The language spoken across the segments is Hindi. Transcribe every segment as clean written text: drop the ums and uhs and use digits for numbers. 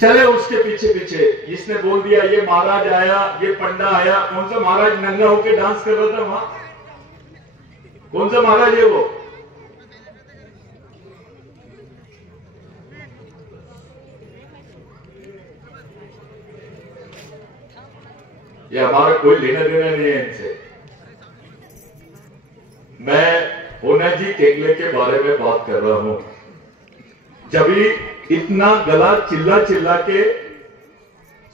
चले उसके पीछे पीछे। इसने बोल दिया ये महाराज आया, ये पंडा आया। कौन सा महाराज नंगा होके डांस कर रहा था वहां? कौन सा महाराज है वो? ये हमारा कोई लेना देना नहीं है इनसे। मैं होनाजी केंगले के बारे में बात कर रहा हूं। जब इतना गला चिल्ला चिल्ला के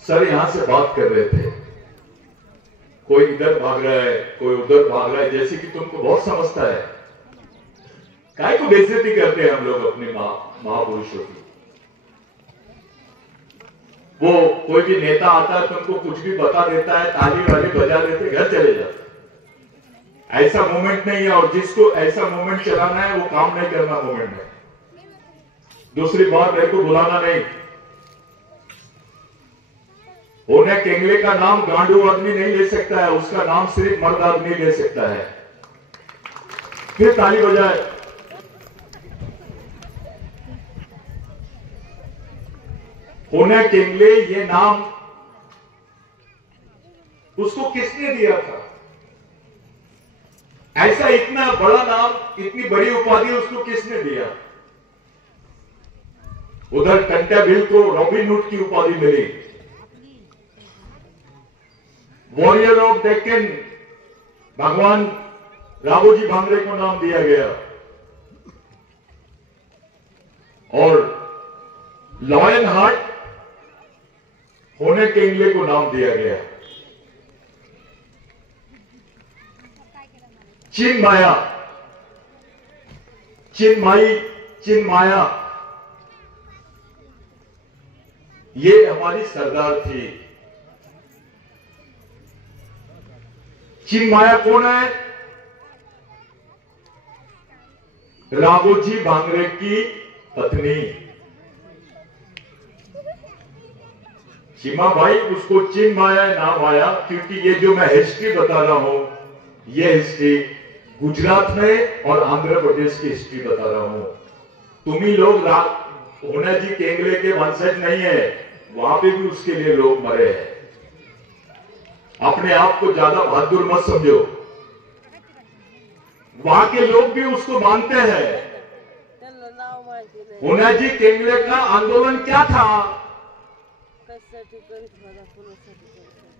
सर यहां से बात कर रहे थे, कोई इधर भाग रहा है, कोई उधर भाग रहा है, जैसे कि तुमको बहुत समझता है। काहे को बेइज्जती करते हैं हम लोग अपने महापुरुषों की। वो कोई भी नेता आता है तुमको कुछ भी बता देता है, ताली वाली बजा देते, घर चले जाते। ऐसा मूवमेंट नहीं है, और जिसको ऐसा मूवमेंट चलाना है वो काम नहीं करना मूवमेंट में। दूसरी बात, मेरे को बुलाना नहीं। होने केंगले का नाम गांडू आदमी नहीं ले सकता है, उसका नाम सिर्फ मर्द आदमी ले सकता है। फिर ताली बजाए। होने केंगले ये नाम उसको किसने दिया था? ऐसा इतना बड़ा नाम, इतनी बड़ी उपाधि उसको किसने दिया? उधर कंटाबिल को रॉबिन हुड की उपाधि मिली, वॉरियर ऑफ डेक्कन भगवान राघोजी भांगरे को नाम दिया गया, और लॉयन हार्ट होने केंगले को नाम दिया गया। चिन्माया, चिन्माई, चिन्माया, ये हमारी सरदार थी। चिन्माया कौन है? राघोजी भांगरे की पत्नी। चिमा भाई, उसको चिन्माया नाम आया क्योंकि ये जो मैं हिस्ट्री बता रहा हूं, ये हिस्ट्री गुजरात में और आंध्र प्रदेश की हिस्ट्री बता रहा हूं। तुम ही लोग होनाजी केंगले के वंशज नहीं है, वहां पे भी उसके लिए लोग मरे हैं। अपने आप को ज्यादा बहादुर मत समझो, वहां के लोग भी उसको मानते हैं। होनाजी केंगले का आंदोलन क्या था?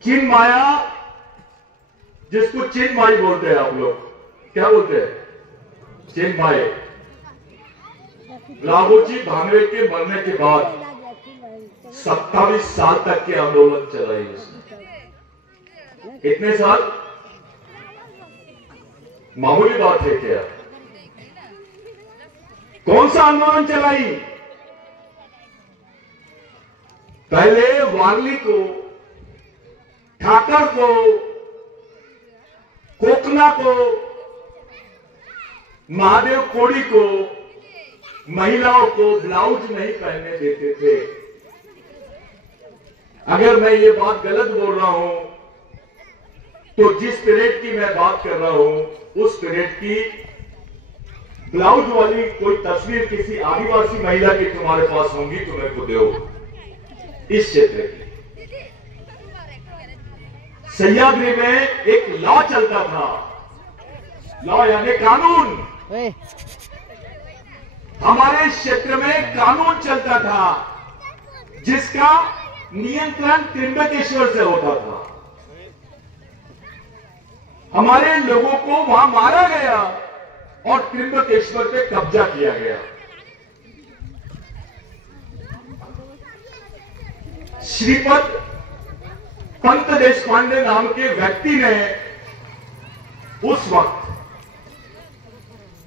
चिन्माया, जिसको चिन्माई बोलते हैं आप लोग, क्या बोलते हैं? चिन्माई। राघोजी भांगरे के मरने के बाद 27 साल तक के आंदोलन चलाई उसने। कितने साल? मामूली बात है क्या? कौन सा आंदोलन चलाई? पहले वारली को, ठाकर को, कोकना को, महादेव कोड़ी को, महिलाओं को ब्लाउज नहीं पहनने देते थे। अगर मैं ये बात गलत बोल रहा हूं तो जिस पीरियड की मैं बात कर रहा हूं उस पीरियड की ब्लाउज वाली कोई तस्वीर किसी आदिवासी महिला की तुम्हारे पास होंगी तो मेरे को दो। इस क्षेत्र की सह्याद्री में एक लॉ चलता था, लॉ यानी कानून। हमारे क्षेत्र में कानून चलता था जिसका नियंत्रण त्रिंबकेश्वर से होता था। हमारे लोगों को वहां मारा गया और त्रिंबकेश्वर पे कब्जा किया गया। श्रीपद पंत देशपांडे नाम के व्यक्ति ने उस वक्त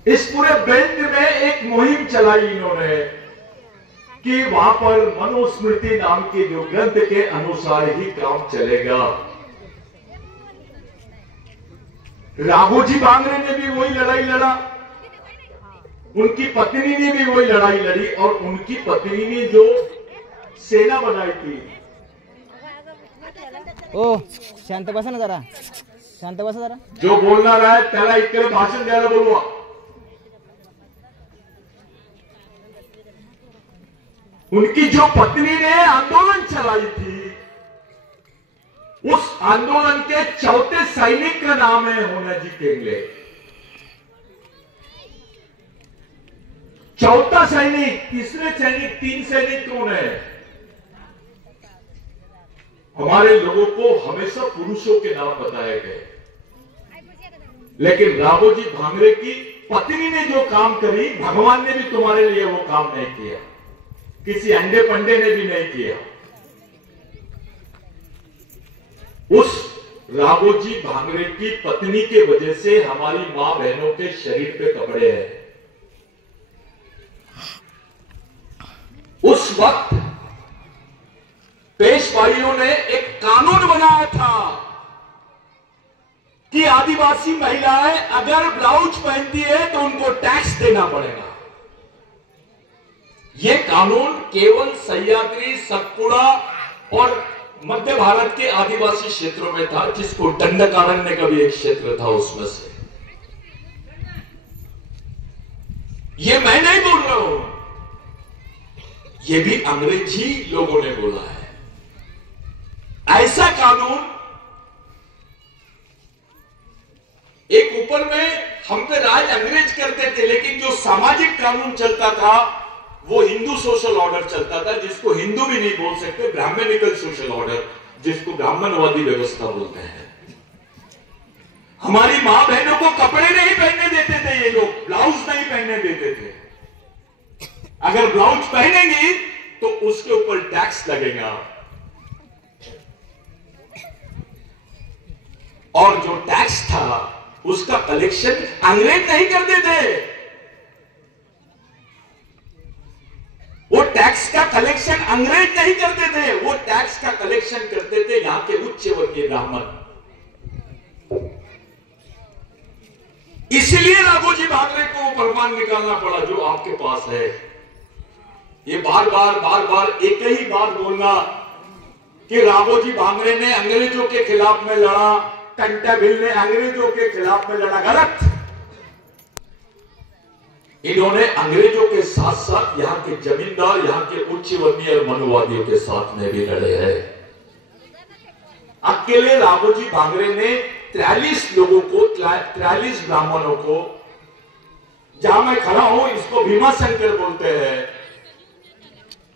इस पूरे बेल्ट में एक मुहिम चलाई इन्होंने कि वहां पर मनुस्मृति नाम के जो ग्रंथ के अनुसार ही काम चलेगा। राघोजी भांगरे ने भी वही लड़ाई लड़ा, उनकी पत्नी ने भी वही लड़ाई लड़ी, और उनकी पत्नी ने जो सेना बनाई थी। ओ शांत बसा ना जरा, शांत बसा जरा। जो बोलना रहा है त्याला इकडे भाषण द्यायला बोलवा। उनकी जो पत्नी ने आंदोलन चलाई थी, उस आंदोलन के चौथे सैनिक का नाम है होनाजी केंगले। चौथा सैनिक, तीसरे सैनिक, तीन सैनिक कौन है? हमारे लोगों को हमेशा पुरुषों के नाम बताए गए, लेकिन राघोजी भांगरे की पत्नी ने जो काम करी, भगवान ने भी तुम्हारे लिए वो काम नहीं किया, किसी अंडे पंडे ने भी नहीं किया। उस राघोजी भांगरे की पत्नी के वजह से हमारी मां बहनों के शरीर पे कपड़े हैं। उस वक्त पेशवाइयों ने एक कानून बनाया था कि आदिवासी महिलाएं अगर ब्लाउज पहनती है तो उनको टैक्स देना पड़ेगा। यह कानून केवल सह्याद्री, सतपुड़ा और मध्य भारत के आदिवासी क्षेत्रों में था, जिसको दंडकारण्य का भी एक क्षेत्र था उसमें से। ये मैं नहीं बोल रहा हूं, ये भी अंग्रेजी लोगों ने बोला है। ऐसा कानून एक ऊपर में हम पे राज अंग्रेज करते थे, लेकिन जो सामाजिक कानून चलता था वो हिंदू सोशल ऑर्डर चलता था, जिसको हिंदू भी नहीं बोल सकते, ब्राह्मणिकल सोशल ऑर्डर, जिसको ब्राह्मणवादी व्यवस्था बोलते हैं। हमारी मां बहनों को कपड़े नहीं पहनने देते थे ये लोग, ब्लाउज नहीं पहनने देते थे। अगर ब्लाउज पहनेंगी तो उसके ऊपर टैक्स लगेगा, और जो टैक्स था उसका कलेक्शन अंग्रेज नहीं करते थे। वो टैक्स का कलेक्शन अंग्रेज नहीं करते थे, वो टैक्स का कलेक्शन करते थे यहां के उच्च वर्गीय ब्राह्मण। इसलिए राघोजी भांगरे को फरमान निकालना पड़ा जो आपके पास है। ये बार बार एक ही बात बोलना कि राघोजी भांगरे ने अंग्रेजों के खिलाफ में लड़ा, कंटाभिल ने अंग्रेजों के खिलाफ में लड़ा, गलत। इन्होंने अंग्रेजों के साथ साथ यहां के जमींदार, यहां के उच्च वर्गीय और मनुवादियों के साथ में भी लड़े हैं। अकेले राघोजी भांगरे ने 43 लोगों को, 43 ब्राह्मणों को, जहां मैं खड़ा हूं इसको भीमा शंकर बोलते हैं,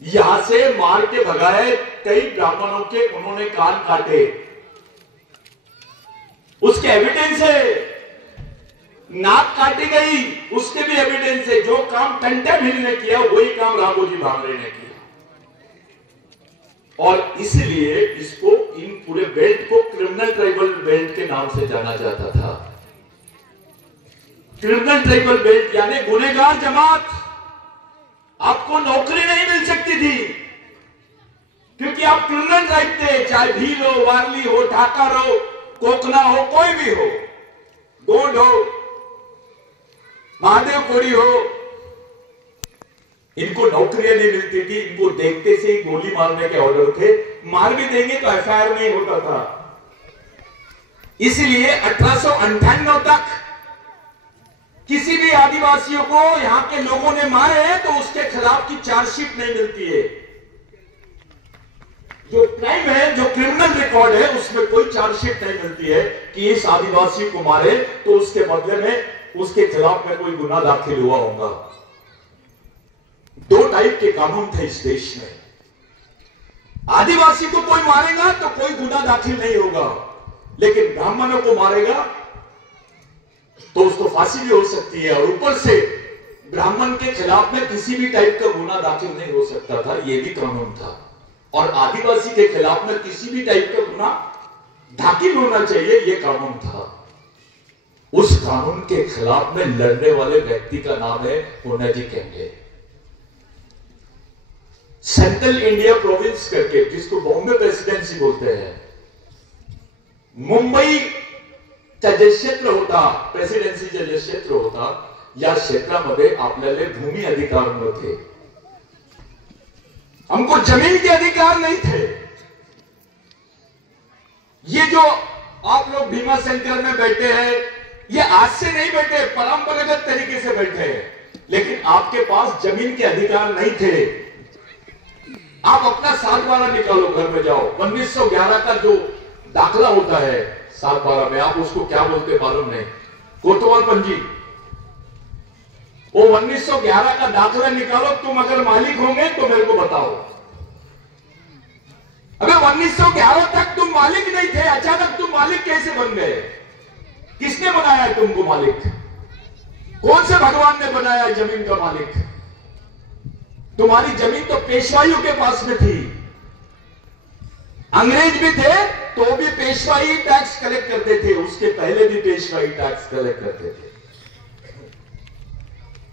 यहां से मार के भगाए। कई ब्राह्मणों के उन्होंने कान काटे, उसके एविडेंस है। नाक काटी गई, उसके भी एविडेंस है। जो काम कंटाभिल ने किया वही काम राघोजी भांगरे ने किया, और इसलिए इसको, इन पूरे बेल्ट को क्रिमिनल ट्राइबल बेल्ट के नाम से जाना जाता था। क्रिमिनल ट्राइबल बेल्ट यानी गुनहगार जमात। आपको नौकरी नहीं मिल सकती थी क्योंकि आप क्रिमिनल ट्राइब थे, चाहे भील हो, वारली हो, ठाकर हो, कोकना हो, कोई भी हो, गोंड हो, महादेव कोड़ी हो, इनको नौकरियां नहीं मिलती थी। इनको देखते से ही गोली मारने के ऑर्डर थे, मार भी देंगे तो एफआईआर नहीं होता था। इसलिए 1898 तक किसी भी आदिवासियों को यहां के लोगों ने मारे हैं तो उसके खिलाफ की चार्जशीट नहीं मिलती है। जो क्राइम है, जो क्रिमिनल रिकॉर्ड है, उसमें कोई चार्जशीट नहीं मिलती है कि इस आदिवासी को मारे तो उसके बदले में उसके खिलाफ में कोई गुनाह दाखिल हुआ होगा। 2 टाइप के कानून थे इस देश में। आदिवासी को कोई मारेगा तो कोई गुनाह दाखिल नहीं होगा, लेकिन ब्राह्मणों को मारेगा तो उसको फांसी भी हो सकती है, और ऊपर से ब्राह्मण के खिलाफ में किसी भी टाइप का गुनाह दाखिल नहीं हो सकता था। यह भी कानून था। और आदिवासी के खिलाफ में किसी भी टाइप का गुनाह दाखिल होना चाहिए, यह कानून था। उस कानून के खिलाफ में लड़ने वाले व्यक्ति का नाम है होनाजी केंगले। सेंट्रल इंडिया प्रोविंस करके, जिसको बॉम्बे प्रेसिडेंसी बोलते हैं, मुंबई चा जे क्षेत्र होता, प्रेसिडेन्सीचा जे क्षेत्र होता, या क्षेत्रामध्ये आपल्याला भूमि अधिकार नव्हते। हमको जमीन के अधिकार नहीं थे। ये जो आप लोग भीमा शंकर में बैठे हैं, ये आज से नहीं बैठे, परंपरागत तरीके से बैठे हैं, लेकिन आपके पास जमीन के अधिकार नहीं थे। आप अपना 7/12 निकालो, घर में जाओ। 1911 का जो दाखला होता है 7/12 में, आप उसको क्या बोलते मालूम नहीं, कोतवाल पंजी। वो 1911 का दाखला निकालो, तुम अगर मालिक होंगे तो मेरे को बताओ। अबे 1911 तक तुम मालिक नहीं थे, अचानक तुम मालिक कैसे बन गए? किसने बनाया है तुमको मालिक? कौन से भगवान ने बनाया जमीन का मालिक? तुम्हारी जमीन तो पेशवाइयों के पास में थी। अंग्रेज भी थे तो भी पेशवाई टैक्स कलेक्ट करते थे, उसके पहले भी पेशवाई टैक्स कलेक्ट करते थे।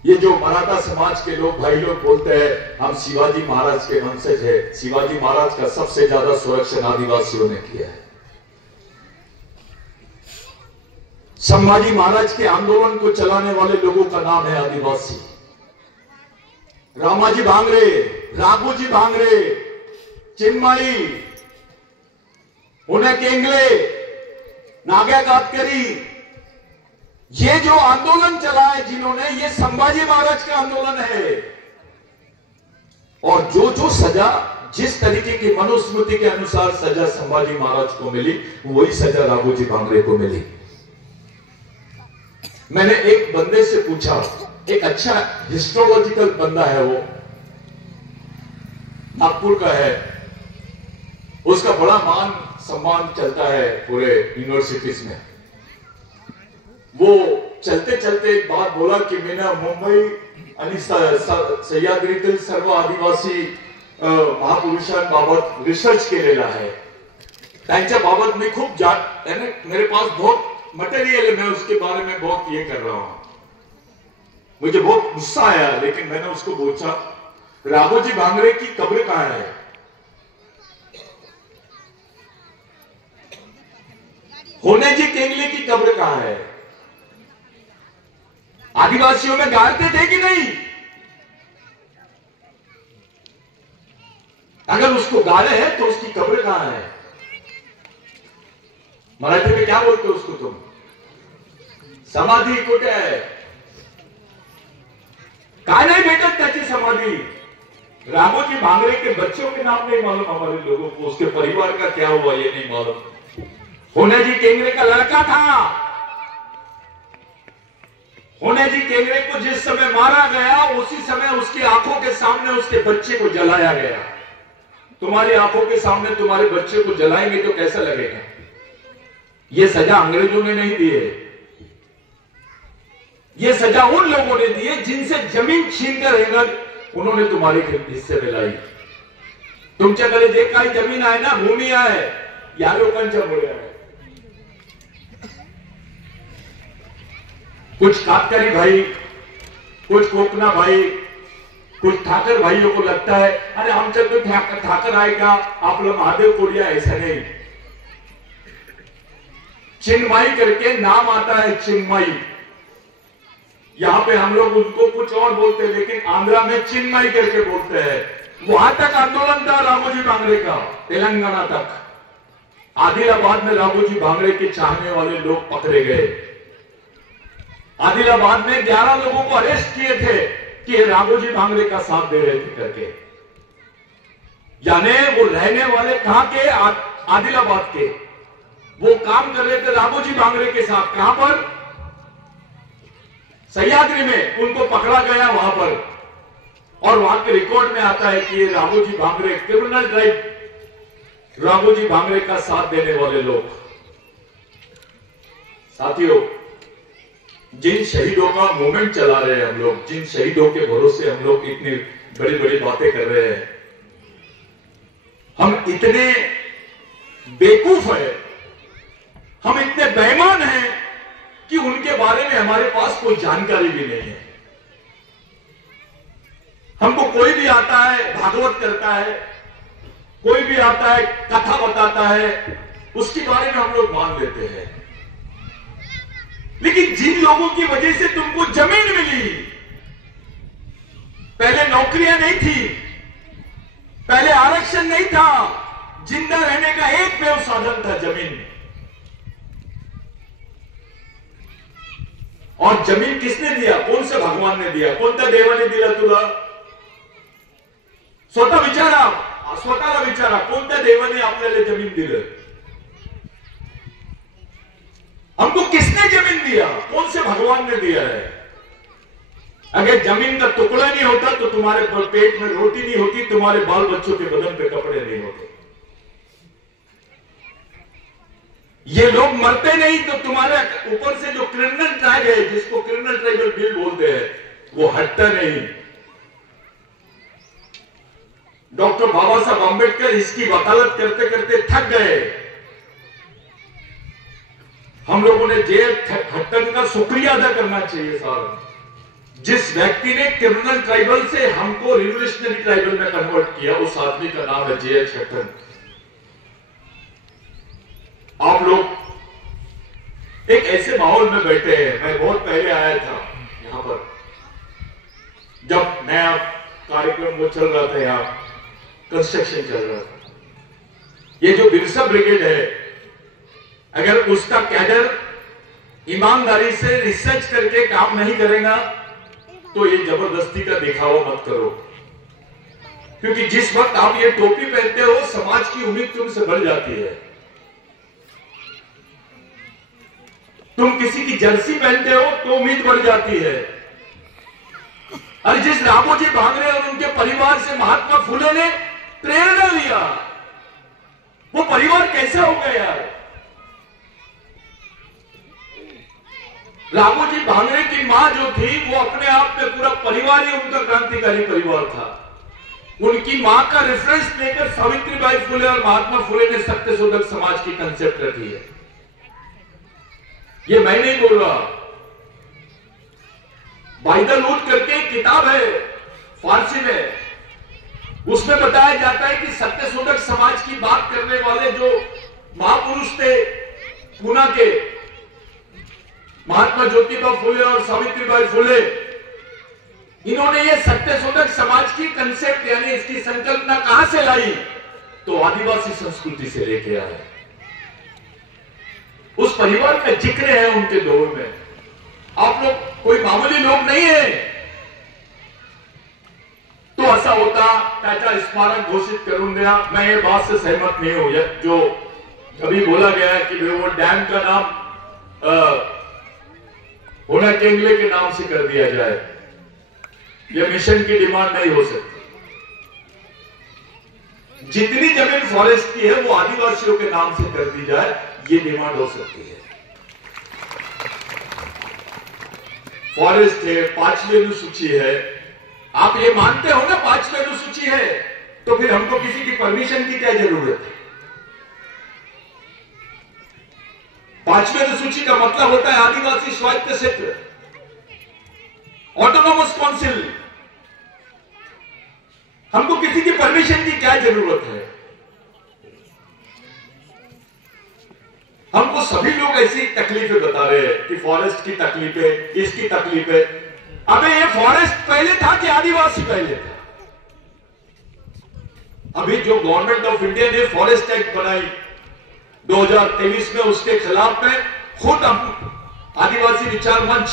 ये जो मराठा समाज के लोग भाई लोग बोलते हैं हम शिवाजी महाराज के वंशज है, शिवाजी महाराज का सबसे ज्यादा संरक्षण आदिवासियों ने किया है। संभाजी महाराज के आंदोलन को चलाने वाले लोगों का नाम है आदिवासी। रामाजी भांगरे, राघोजी भांगरे, चिन्मयी, उन्हें केंगले, नागा कातकरी, ये जो आंदोलन चला है जिन्होंने, ये संभाजी महाराज का आंदोलन है। और जो जो सजा, जिस तरीके की मनुस्मृति के अनुसार सजा संभाजी महाराज को मिली, वही सजा राघोजी भांगरे को मिली। मैंने एक बंदे से पूछा, एक अच्छा हिस्टोलॉजिकल बंदा है, वो नागपुर का है, उसका बड़ा मान सम्मान चलता है पूरे यूनिवर्सिटीज में। वो चलते चलते एक बात बोला की मैंने मुंबई आणि सह्याद्रीतील सर्व आदिवासी महापुरुषांबाबत रिसर्च केलेला आहे। त्यांच्या बाबत मी खूप मेरे पास बहुत मटेरियल है, मैं उसके बारे में बहुत ये कर रहा हूं। मुझे बहुत गुस्सा आया, लेकिन मैंने उसको पूछा राघोजी भांगरे की कब्र कहां है? होनेजी केंगले की कब्र कहां है? आदिवासियों में गाड़ते थे कि नहीं? अगर उसको गाड़े हैं तो उसकी कब्र कहां है? मराठी में क्या बोलते हो उसको तुम? समाधी कुठे आहे? काय नहीं भेटत त्याची समाधि? राघोजी भांगरे के बच्चों के नाम नहीं मालूम हमारे लोगों को, उसके परिवार का क्या हुआ ये नहीं मालूम। होनेजी केंगरे का लड़का था। होनेजी केंगरे को जिस समय मारा गया, उसी समय उसकी आंखों के सामने उसके बच्चे को जलाया गया। तुम्हारी आंखों के सामने तुम्हारे बच्चे को जलाएंगे तो कैसा लगेगा? ये सजा अंग्रेजों ने नहीं दी है, ये सजा उन लोगों ने दी है जिनसे जमीन छीनकर येणार उन्होंने तुम्हारे हिस्से में लाई। तुमच्याकडे जे काही जमीन आहे ना, भूमी आहे, या लोकांच्यामुळे आहे। कुछ कातकरी भाई, कुछ कोकना भाई, कुछ ठाकर भाइयों को लगता है अरे आमच्याकडे ठाकर आहे का, आपलं महादेव कोडिया, ऐसा नहीं। चिन्मयी करके नाम आता है, चिन्मयी। यहां पे हम लोग उनको कुछ और बोलते हैं, लेकिन आंध्रा में चिन्मयी करके बोलते हैं। वहां तक आंदोलन था राघोजी भांगरे का, तेलंगाना तक। आदिलाबाद में राघोजी भांगरे के चाहने वाले लोग पकड़े गए। आदिलाबाद में 11 लोगों को अरेस्ट किए थे कि ये राघोजी भांगरे का साथ दे रहे थे करके। यानी वो रहने वाले कहां के? आदिलाबाद के। वो काम कर रहे थे राघोजी भांगरे के साथ। कहां पर? सह्याद्री में। उनको पकड़ा गया वहां पर, और वहां के रिकॉर्ड में आता है कि ये राघोजी भांगरे क्रिमिनल टाइप, राघोजी भांगरे का साथ देने वाले लोग। साथियों, जिन शहीदों का मूवमेंट चला रहे हैं हम लोग, जिन शहीदों के भरोसे हम लोग इतनी बड़ी बड़ी बातें कर रहे हैं, हम इतने बेवकूफ हैं, हम इतने बेईमान हैं कि उनके बारे में हमारे पास कोई जानकारी भी नहीं है। हमको कोई भी आता है भागवत करता है, कोई भी आता है कथा बताता है, उसके बारे में हम लोग मान लेते हैं। लेकिन जिन लोगों की वजह से तुमको जमीन मिली, पहले नौकरियां नहीं थी, पहले आरक्षण नहीं था, जिंदा रहने का एक बेव साधन था जमीन। और जमीन किसने दिया? कौन से भगवान ने दिया? कोणत्या देवाने दिला तुला? स्वतः विचारा। स्वतःला विचारा, कोणत्या देवाने आपल्याला जमीन दिलं? हमको किसने जमीन दिया? कौन से भगवान ने दिया है? अगर जमीन का टुकड़ा नहीं होता तो तुम्हारे पेट में रोटी नहीं होती, तुम्हारे बाल बच्चों के बदन पे कपड़े नहीं होते। ये लोग मरते नहीं तो तुम्हारे ऊपर से जो क्रिमिनल ट्राइब है, जिसको क्रिमिनल ट्राइबल बिल बोलते हैं, वो हटता नहीं। डॉक्टर बाबा साहब आंबेडकर इसकी वकालत करते करते थक गए। हम लोगों ने जेल हटन का शुक्रिया अदा करना चाहिए साहब। जिस व्यक्ति ने क्रिमिनल ट्राइबल से हमको रिवोल्यूशनरी ट्राइबल में कन्वर्ट किया, उस आदमी का नाम है जे.एच. हटन। आप लोग एक ऐसे माहौल में बैठे हैं। मैं बहुत पहले आया था यहां पर, जब नया कार्यक्रम वो चल रहा था, यहां कंस्ट्रक्शन चल रहा था। ये जो बिरसा ब्रिगेड है, अगर उसका कैडर ईमानदारी से रिसर्च करके काम नहीं करेगा तो ये जबरदस्ती का दिखावा मत करो, क्योंकि जिस वक्त आप ये टोपी पहनते हो, समाज की उम्मीद तुमसे बढ़ जाती है। तुम किसी की जर्सी पहनते हो तो उम्मीद बढ़ जाती है। और जिस रामोजी भांगरे और उनके परिवार से महात्मा फुले ने प्रेरणा लिया, वो परिवार कैसा हो गया यार? रामोजी भांगरे की मां जो थी, वो अपने आप में पूरा परिवार ही उनका क्रांतिकारी परिवार था। उनकी मां का रेफरेंस लेकर सावित्रीबाई फुले और महात्मा फुले ने सत्यशोधक समाज की कंसेप्ट रखी है। ये मैं नहीं बोल रहा, बाइबल लूट करके एक किताब है फारसी में, उसमें बताया जाता है कि सत्यशोधक समाज की बात करने वाले जो महापुरुष थे पूना के, महात्मा ज्योतिबा फुले और सावित्रीबाई फुले, इन्होंने ये सत्यशोधक समाज की कंसेप्ट यानी इसकी संकल्पना कहां से लाई? तो आदिवासी संस्कृति से लेके आए। उस परिवार का जिक्र है उनके दौर में। आप लोग कोई मामूली लोग नहीं है। तो ऐसा होता टाटा स्मारक घोषित करूं दिया, मैं ये बात से सहमत नहीं हूं। जो कभी बोला गया है कि वो डैम का नाम होना केंगले के नाम से कर दिया जाए, यह मिशन की डिमांड नहीं हो सकती। जितनी जमीन फॉरेस्ट की है वो आदिवासियों के नाम से कर दी जाए, ये डिमांड हो सकती है। फॉरेस्ट है, 5वीं अनुसूची है, आप ये मानते हो ना 5वीं अनुसूची है, तो फिर हमको किसी की परमिशन की क्या जरूरत है? 5वीं अनुसूची का मतलब होता है आदिवासी स्वायत्त क्षेत्र, ऑटोनोमस काउंसिल। हमको किसी की परमिशन की क्या जरूरत है? हमको सभी लोग ऐसी तकलीफें बता रहे हैं कि फॉरेस्ट की तकलीफें, इसकी तकलीफें। अबे ये फॉरेस्ट पहले था कि आदिवासी पहले था? अभी जो गवर्नमेंट ऑफ इंडिया ने फॉरेस्ट एक्ट बनाई 2023 में, उसके खिलाफ में खुद आदिवासी विचार मंच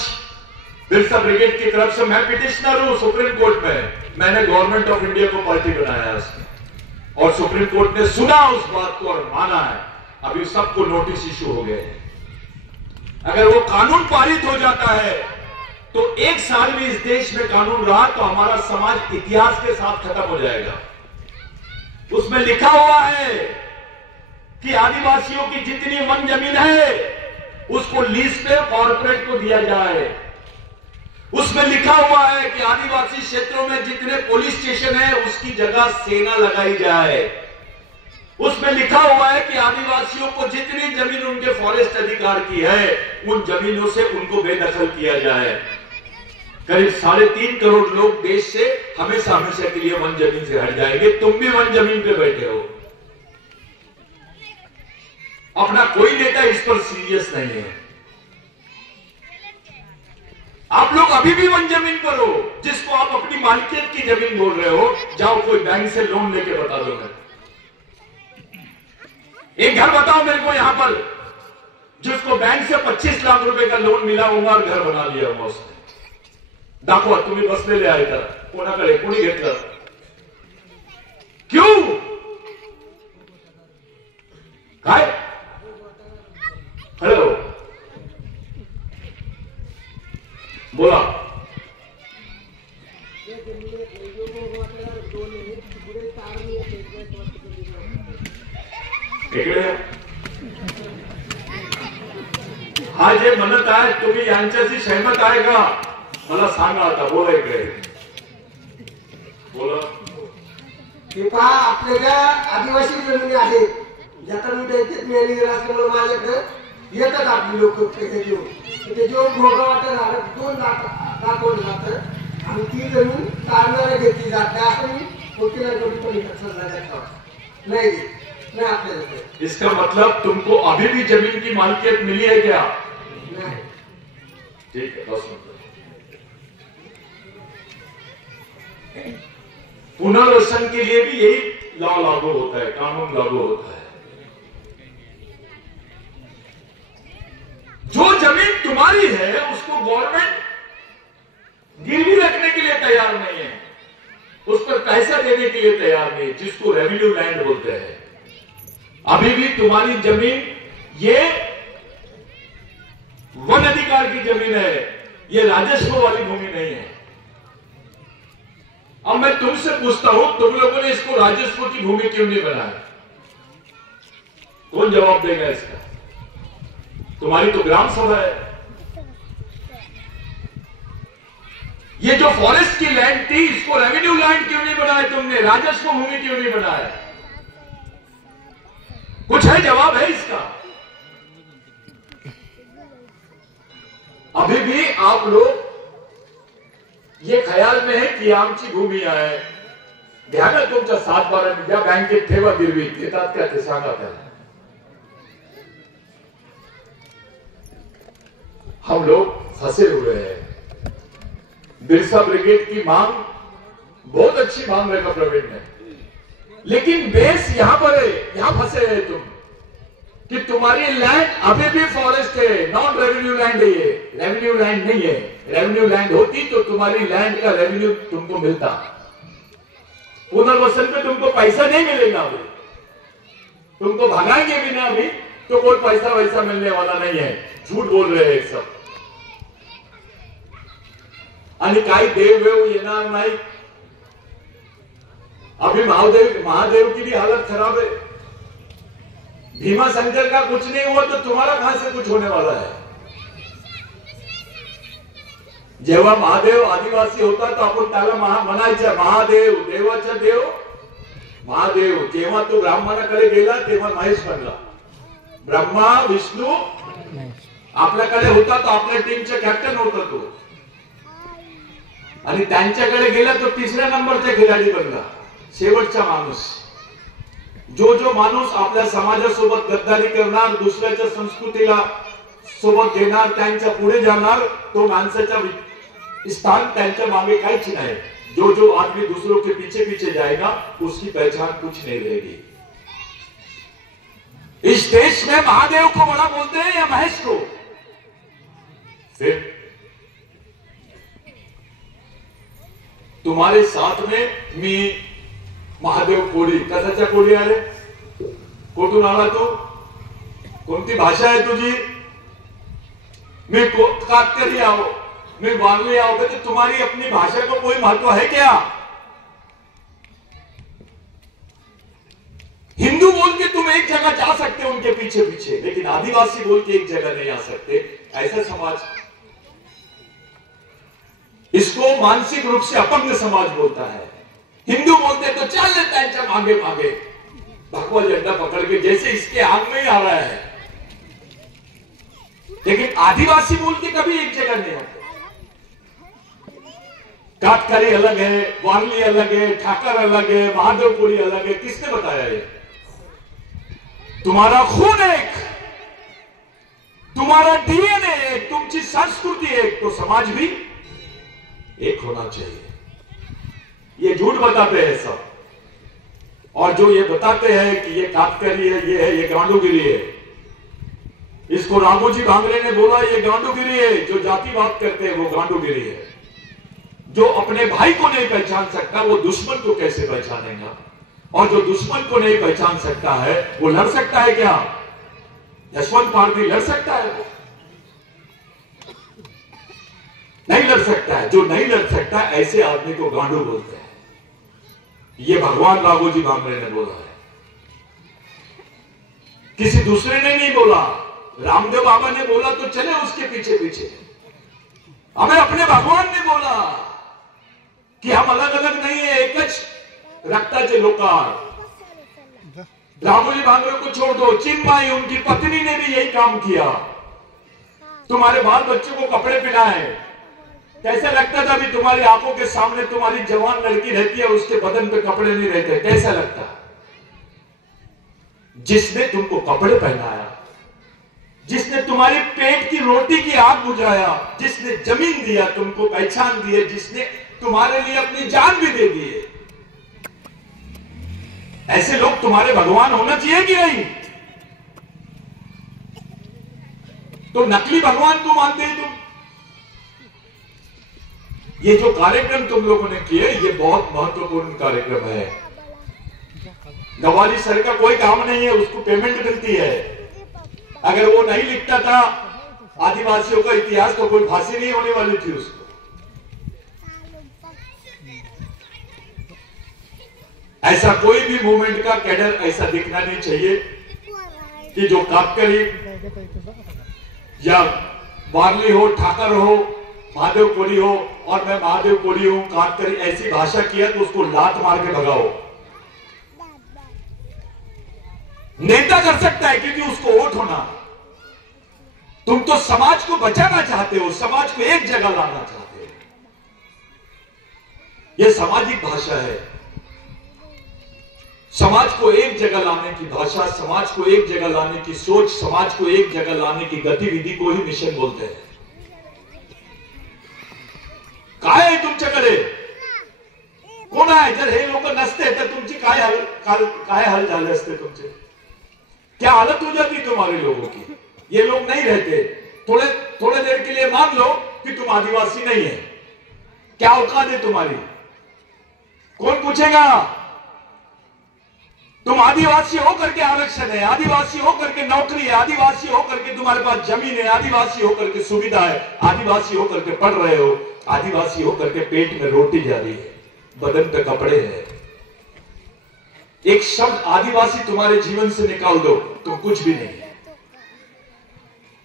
बिरसा ब्रिगेड की तरफ से मैं पिटिशनर हूं सुप्रीम कोर्ट में। मैंने गवर्नमेंट ऑफ इंडिया को पार्टी बनाया उसमें, और सुप्रीम कोर्ट ने सुना उस बात को और माना है। अभी सबको नोटिस इशू हो गए। अगर वो कानून पारित हो जाता है तो 1 साल में इस देश में कानून रहा तो हमारा समाज इतिहास के साथ खत्म हो जाएगा। उसमें लिखा हुआ है कि आदिवासियों की जितनी वन जमीन है उसको लीज पे कॉर्पोरेट को दिया जाए। उसमें लिखा हुआ है कि आदिवासी क्षेत्रों में जितने पुलिस स्टेशन है उसकी जगह सेना लगाई जाए। उसमें लिखा हुआ है कि आदिवासियों को जितनी जमीन उनके फॉरेस्ट अधिकार की है उन जमीनों से उनको बेदखल किया जाए। करीब 3.5 करोड़ लोग देश से हमेशा हमेशा के लिए वन जमीन से हट जाएंगे। तुम भी वन जमीन पे बैठे हो। अपना कोई नेता इस पर सीरियस नहीं है। आप लोग अभी भी वन जमीन पर हो, जिसको आप अपनी मालिकियत की जमीन बोल रहे हो। जाओ कोई बैंक से लोन लेके बता दो। मैं एक घर बताओ मेरे को यहां पर जिसको बैंक से 25 लाख रुपए का लोन मिला होगा और घर बना लिया होगा उसने। दाखवा तुम्हें बसने ले आए था कोणाकडे कोणी घेतलं? क्यों? काय हेलो बोला इकडे हा जे म्हणत आहे तुम्ही यांच्याशी सहमत आहे का मला सांगा आता बोला इकडे बोला हे पहा आपल्या ज्या आदिवासी जमिनी आहेत ज्याचा मी बँकेत मिळाली असल्यामुळे माझ्याकडे येतात आपली लोक पैसे घेऊन ते जेव्हा भोगावाटं झालं 2 लाख दाखवलं जातं आणि ती जमीन तारणाला घेतली जाते असं मी वकिलांकडून पण सल्ला देतो नाही नहीं आपल्याला इसका मतलब तुमको अभी भी जमीन की मालिकियत मिली है क्या नहीं ठीक है बस पुनर्वसन के लिए भी यही लॉ लागू होता है कानून लागू होता है जो जमीन तुम्हारी है उसको गवर्नमेंट गिरवी रखने के लिए तैयार नहीं है उस पर पैसा देने के लिए तैयार नहीं जिसको रेवेन्यू लैंड बोलते हैं अभी भी तुम्हारी जमीन ये वन अधिकार की जमीन है ये राजस्व वाली भूमि नहीं है अब मैं तुमसे पूछता हूं तुम लोगों ने इसको राजस्व की भूमि क्यों नहीं बनाया कौन जवाब देगा इसका तुम्हारी तो ग्राम सभा है ये जो फॉरेस्ट की लैंड थी इसको रेवेन्यू लैंड क्यों नहीं बनाया तुमने राजस्व भूमि क्यों नहीं बनाया कुछ है जवाब है इसका अभी भी आप लोग ये ख्याल में है की आमची भूमी आहे घ्या ना तुमच्या 7-12 ज्या बँकेत ठेवा गिरवी देतात का ते सांगा त्याला हम लोग फंसे हुए हैं बिरसा ब्रिगेड की मांग बहुत अच्छी मांग है प्रवीण ने लेकिन बेस यहां पर है यहां फंसे हैं तुम कि तुम्हारी लैंड अभी भी फॉरेस्ट है नॉन रेवेन्यू लैंड है ये रेवेन्यू लैंड नहीं है रेवेन्यू लैंड होती तो तुम्हारी लैंड का रेवेन्यू तुमको मिलता पुनर्वसन पे तुमको पैसा नहीं मिलेगा अभी तुमको भगाएंगे भी ना अभी तो कोई पैसा वैसा मिलने वाला नहीं है झूठ बोल रहे हैं सब आणि काही देव येणार नाही अभी महादेव की भी हालत खराब है भीमा शंकर का कुछ नहीं हुआ तो तुम्हारा कहां से कुछ होने वाला है जेव्हा महादेव आदिवासी होता तो आपण त्याला म्हणायचं महादेव देवाचा देव महादेव जेव्हा तो ब्राह्मणाकडे गेला तेव्हा महेश बनला ब्रह्मा विष्णू आपल्याकडे होता तो आपल्या टीमचा कॅप्टन होता तो आणि त्यांच्याकडे गेला तो 3ऱ्या नंबरचा खिलाडी बनला शेवटचा माणूस जो माणूस आपल्या समाजासोबत गद्दारी करणार दुसऱ्याच्या संस्कृतीला सोबत घेणार त्यांच्या पुढे जाणार तो माणसाचा स्थान त्यांच्या मागे काहीच नाही जो आदमी दूसरों के पीछे पीछे जाएगा उसकी पहचान कुछ नहीं रहेगी इस देश में महादेव को बड़ा बोलते हैं या महेश को फिर तुम्हारे साथ में मी महादेव कोळी कशाच्या कोळी आले कुठून आला तू कोणती भाषा आहे तुझी मैं कातकरी आओ मैं वारली आओ तो तुम्हारी अपनी भाषा को कोई महत्व है क्या हिंदू बोल के तुम एक जगह जा सकते हो उनके पीछे पीछे लेकिन आदिवासी बोल के एक जगह नहीं आ सकते ऐसा समाज इसको मानसिक रूप से अपंग समाज बोलता है हिंदू बोलते तो चल लेता है मांगे मांगे भगवा झंडा पकड़ के जैसे इसके आंख में ही आ रहा है लेकिन आदिवासी बोल के कभी एक जगह नहीं होते काटकरी अलग है वारली अलग है ठाकर अलग है महादेवपुरी अलग है किसने बताया ये तुम्हारा खून एक तुम्हारा डीएनए एक तुमची संस्कृति एक तो समाज भी एक होना चाहिए ये झूठ बताते हैं सब और जो ये बताते हैं कि ये काटकरी है ये गांडूगिरी है इसको रामोजी भांगरे ने बोला ये गांडूगिरी है जो जातिवाद करते हैं वो गांडूगिरी है जो अपने भाई को नहीं पहचान सकता वो दुश्मन को कैसे पहचानेगा और जो दुश्मन को नहीं पहचान सकता है वो लड़ सकता है क्या? यशवंत भारती लड़ सकता है? वो नहीं लड़ सकता है। जो नहीं लड़ सकता ऐसे आदमी को गांडू बोलते हैं। ये भगवान राघोजी भांगरे ने बोला है, किसी दूसरे ने नहीं बोला। रामदेव बाबा ने बोला तो चले उसके पीछे पीछे, हमें अपने भगवान ने बोला कि हम अलग अलग नहीं है, एक रक्ताचे लोकार। राघोजी भांगरे को छोड़ दो, चिन्मयी उनकी पत्नी ने भी यही काम किया। तुम्हारे बाल बच्चों को कपड़े पहनाए, कैसा लगता था? अभी तुम्हारी आंखों के सामने तुम्हारी जवान लड़की रहती है, उसके बदन पे कपड़े नहीं रहते, कैसा लगता? जिसने तुमको कपड़े पहनाया, जिसने तुम्हारे पेट की रोटी की आग बुझाया, जिसने जमीन दिया, तुमको पहचान दिए, जिसने तुम्हारे लिए अपनी जान भी दे दिए, ऐसे लोग तुम्हारे भगवान होना चाहिए कि नहीं? तो नकली भगवान क्यों मानते हैं तुम? ये जो कार्यक्रम तुम लोगों ने किए, ये बहुत महत्वपूर्ण कार्यक्रम है। गवाली सर का कोई काम नहीं है, उसको पेमेंट मिलती है। अगर वो नहीं लिखता था आदिवासियों का इतिहास तो कोई फांसी नहीं होने वाली थी उसको। ऐसा कोई भी मूवमेंट का कैडर ऐसा दिखना नहीं चाहिए कि जो कापकरी या वारली हो, ठाकर हो, महादेव कोली हो, और मैं महादेव कोली हूं, काटकरी, ऐसी भाषा किया तो उसको लात मार के भगाओ। नेता कर सकता है क्योंकि उसको वोट होना। तुम तो समाज को बचाना चाहते हो, समाज को एक जगह लाना चाहते हो। यह सामाजिक भाषा है। समाज को एक जगह लाने की भाषा, समाज को एक जगह लाने की सोच, समाज को एक जगह लाने की गतिविधि को ही मिशन बोलते हैं। काय तुमच्याकडे कोण आहे? जर हे लोक नसते तर तुमची काय हाल झाले असते तुमचे? क्या हालत हो जाती तुम्हारे लोगों की? ये लोग नहीं रहते। थोड़े देर के लिए मान लो कि तुम आदिवासी नहीं है, क्या औकात है तुम्हारी? कौन पूछेगा? तुम आदिवासी होकर के आरक्षण है, आदिवासी होकर के नौकरी है, आदिवासी होकर के तुम्हारे पास जमीन है, आदिवासी होकर के सुविधा है, आदिवासी होकर के पढ़ रहे हो, आदिवासी होकर के पेट में रोटी जा रही है, बदन पे कपड़े हैं। एक शब्द आदिवासी तुम्हारे जीवन से निकाल दो तो कुछ भी नहीं है।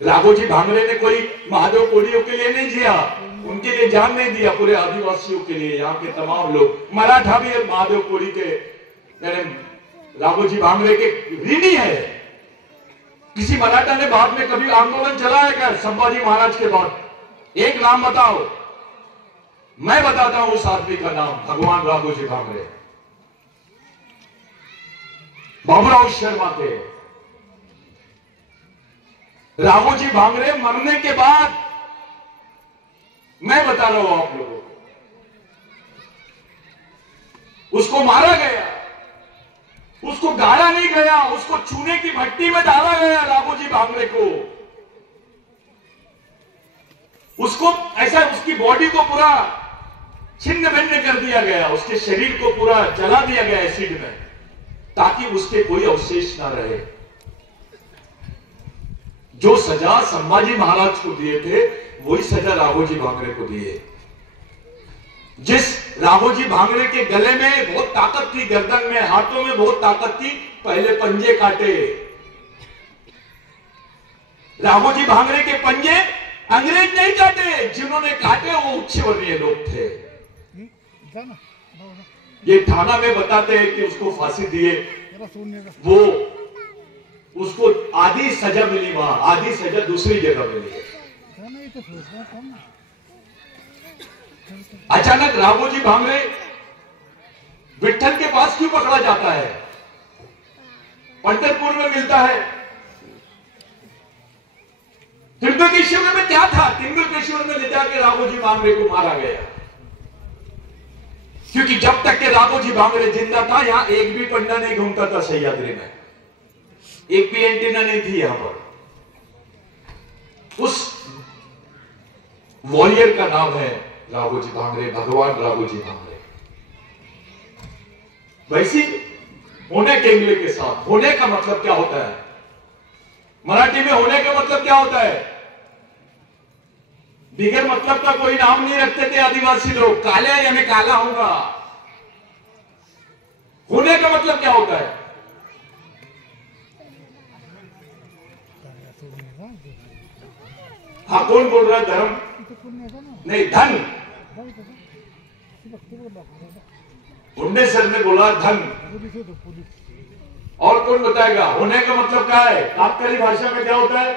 राघोजी भांगरे ने कोई महादेव कोलियों के लिए नहीं जिया, उनके लिए जान नहीं दिया, पूरे आदिवासियों के लिए, यहाँ के तमाम लोग। मराठा भी महादेव कोली के, राघोजी भांगरे के ऋणी है। किसी मराठा ने बाद में कभी आंदोलन चलाया क्या संभाजी महाराज के बाद? एक नाम बताओ। मैं बताता हूं उस आदमी का नाम, भगवान राघोजी भांगरे। बाबूराव शर्मा थे। राघोजी भांगरे मरने के बाद, मैं बता रहा हूं आप लोगों को, उसको मारा गया, उसको गाड़ा नहीं गया, उसको चूने की भट्टी में डाला गया राघोजी भांगरे को। उसको ऐसा उसकी बॉडी को पूरा छिन्न भिन्न कर दिया गया, उसके शरीर को पूरा जला दिया गया एसिड में, ताकि उसके कोई अवशेष ना रहे। जो सजा संभाजी महाराज को दिए थे वही सजा राघोजी भांगरे को दिए। जिस राघोजी भांगरे के गले में बहुत ताकत थी, गर्दन में, हाथों में बहुत ताकत थी, पहले पंजे काटे। राघोजी भांगरे के पंजे अंग्रेज नहीं काटे, जिन्होंने काटे वो उच्च वर्णीय लोग थे। ये थाना में बताते हैं कि उसको फांसी दिए, वो उसको आधी सजा मिली, वहां आधी सजा दूसरी जगह मिली। अचानक राघोजी भांगरे विट्ठल के पास क्यों पकड़ा जाता है? पंढरपुर में मिलता है। त्रिंबकेश्वर में क्या था? त्रिंबकेश्वर में ले जाके राघोजी भांगरे को मारा गया, क्योंकि जब तक के राघोजी भांगरे जिंदा था यहां एक भी पंडा नहीं घूमता था सह्याद्री में, एक भी एंटीना नहीं थी यहां पर। उस वॉरियर का नाम है राघोजी भांगरे, भगवान राघोजी भांगरे। वैसी होने केंगले के साथ। होने का मतलब क्या होता है? मराठी में होने का मतलब क्या होता है? बिगर मतलब का कोई नाम नहीं रखते थे आदिवासी लोग। काले यानी काला होगा। होने का मतलब क्या होता है? हाँ, कौन बोल रहा है? धर्म नहीं, धन। मुंडे सर ने बोला धन। और कौन बताएगा होने का मतलब क्या है? आपकी भाषा में क्या होता है?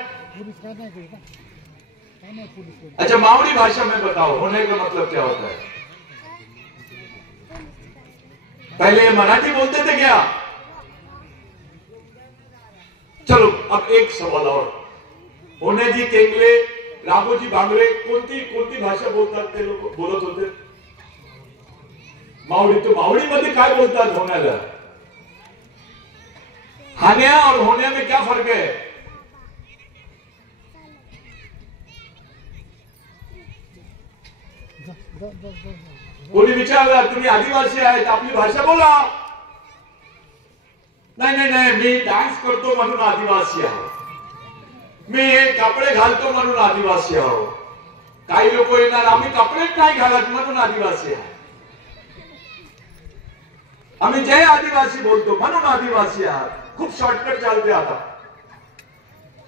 अच्छा, मावड़ी भाषा में बताओ होने का मतलब क्या होता है? पहले मराठी बोलते थे क्या? चलो अब एक सवाल और। होने जी केंगले, राघोजी भांगरे कोणती भाषा बोलतात ते लोक? बोलत होते मावडी. तो मावडी मध्ये काय बोलतात होण्याला? हान्या और होण्या में क्या फर्क है? कोणी विचारलं तुम्ही आदिवासी आहेत, आपली भाषा बोला. नाही नाही नाही, मी डान्स करतो म्हणून आदिवासी आहे, मी कपडे घालतो म्हणून आदिवासी आहो. काही लोक येणार आम्ही कपडेच नाही घालत म्हणून आदिवासी आहे, आम्ही जय आदिवासी बोलतो म्हणून आदिवासी आहात. खूप शॉर्टकट चालते. आता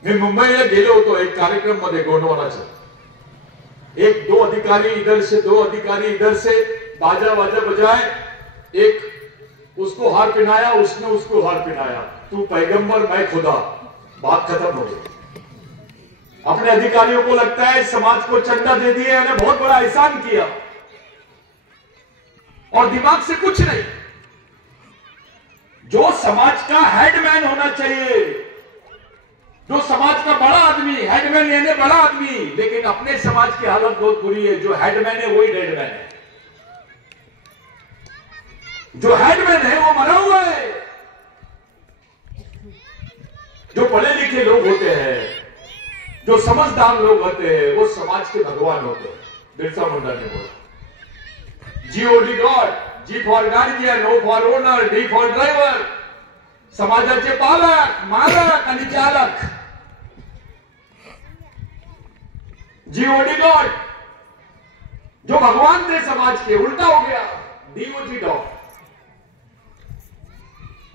मी मुंबईला गेलो होतो एक कार्यक्रम मध्ये गोंडवानाचा. एक दो अधिकारी इधर से, दो अधिकारी इधर से, बाजा बाजा बजाए, एक उसको हार पहनाया, उसने उसको हार पहनाया. तू पैगंबर मैं खुदा. बात खत्म हो गई. अपने अधिकारियों को लगता है समाज को चंदा दे दिए, उन्हें बहुत बड़ा एहसान किया और दिमाग से कुछ नहीं. जो समाज का हेडमैन होना चाहिए, जो समाज का बड़ा आदमी, हेडमैन यानी बड़ा आदमी, लेकिन अपने समाज की हालत बहुत बुरी है. जो हेडमैन है वही डेडमैन है. जो हेडमैन है वो मरा हुआ है. जो पढ़े लिखे लोग होते हैं, जो समझदार लोग होते हैं, वो समाज के भगवान होते हैं. बिरसा मुंडा ने बोला G O D god. G for guardian, O for owner, D for driver. समाजाचे पालक, मालक आणि चालक. G O D god. जो भगवान थे समाज के, उल्टा हो गया डीओजी डॉग.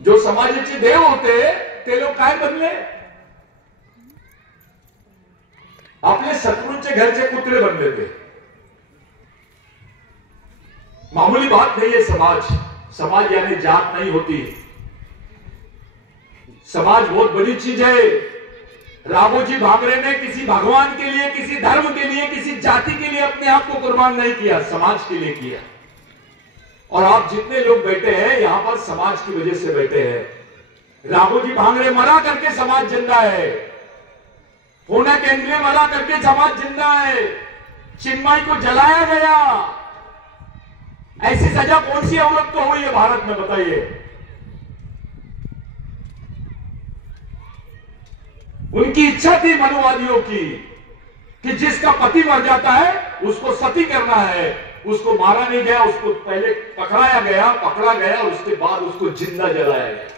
जो समाजाचे देव होते ते लोक काय बनले? आपले शत्रूंचे घरचे कुत्रे बनले थे. मामूली बात नहीं है समाज. समाज यानी जात नहीं होती. समाज बहुत बड़ी चीज है. राघोजी भांगरे ने किसी भगवान के लिए, किसी धर्म के लिए, किसी जाति के लिए अपने आप को कुर्बान नहीं किया, समाज के लिए किया. और आप जितने लोग बैठे हैं यहां पर समाज की वजह से बैठे हैं. राघोजी भांगरे मरा करके समाज जिंदा है. होना केंद्रीय मरा करके समाज जिंदा है. चिन्मय को जलाया गया. ऐसी सजा कौन सी औरत को हुई है भारत में, बताइए? उनकी इच्छा थी मनुवादियों की कि जिसका पति मर जाता है उसको सती करना है. उसको मारा नहीं गया, उसको पहले पकड़ा गया और उसके बाद उसको जिंदा जलाया गया.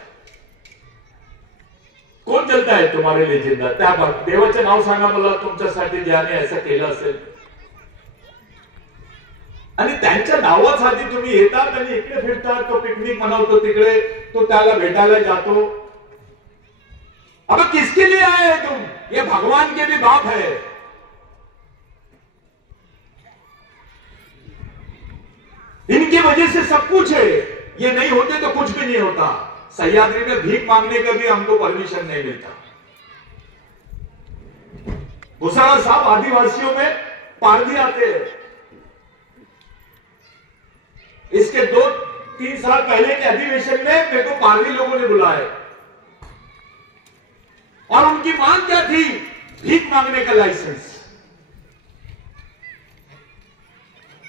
कोण जलता है तुम्हारे लिए जिंदा? त्या देवाचं नाव सांगा मला तुमच्यासाठी ज्याने असं केलं असेल. आणि त्यांच्या नावासाठी तुम्ही येतात आणि इकडे फिरतात. तो पिकनिक मनवतो तिकडे, तो त्याला भेटायला जातो. अब किसके लिए आए हैं तुम? ये भगवान के भी बाप है. इनकी वजह से सब कुछ है. ये नहीं होते तो कुछ भी नहीं होता. सह्याद्री में भीख मांगने का भी हमको परमिशन नहीं मिलता. भूसारा साहब आदिवासियों में पारधी आते हैं. इसके 2-3 साल पहले के अधिवेशन में मेरे को पारधी लोगों ने बुलाया और उनकी मांग क्या थी? भीख मांगने का लाइसेंस.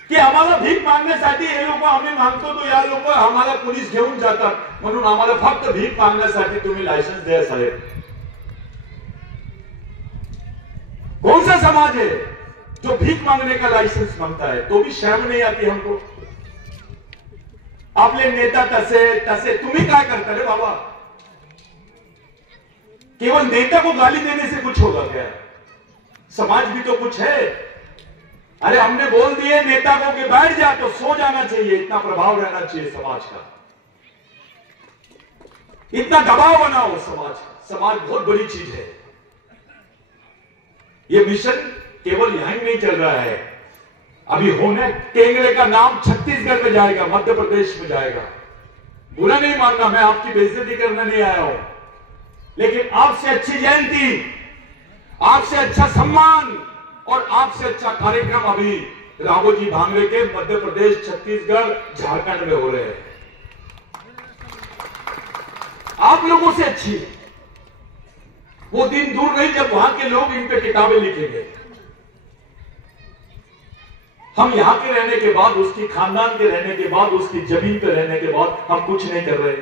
की आम्हाला भीक मागण्यासाठी हे लोक आम्ही मागतो तो या लोक आम्हाला पोलीस घेऊन जातात, म्हणून आम्हाला फक्त भीक मागण्यासाठी तुम्ही लायसन्स द्या साहेब. कौन सा समाज है जो भीख मांगने का लाइसेंस मांगता है? तो भी शर्म नहीं आती हमको? आपले नेता तसे तुम्ही काय करता रे बाबा? केवल नेता को गाली देने से कुछ होगा क्या? समाज भी तो कुछ है। अरे हमने बोल दिए नेता को कि बैठ जा तो सो जाना चाहिए, इतना प्रभाव रहना चाहिए समाज का, इतना दबाव बनाओ समाज का। समाज बहुत बड़ी चीज है। ये मिशन केवल यहीं नहीं चल रहा है, अभी होने टेंगरे का नाम छत्तीसगढ़ में जाएगा, मध्य प्रदेश में जाएगा। बुरा नहीं मानना, मैं आपकी बेइज्जती करने नहीं आया हूं, लेकिन आपसे अच्छी जयंती, आपसे अच्छा सम्मान और आपसे अच्छा कार्यक्रम अभी राघोजी भांगरे के मध्य प्रदेश, छत्तीसगढ़, झारखंड में हो रहे हैं। आप लोगों से अच्छी है। वो दिन दूर नहीं जब वहां के लोग इन पे किताबें लिखेंगे। हम यहां के रहने के बाद, उसकी खानदान के रहने के बाद, उसकी जमीन पे रहने के बाद हम कुछ नहीं कर रहे।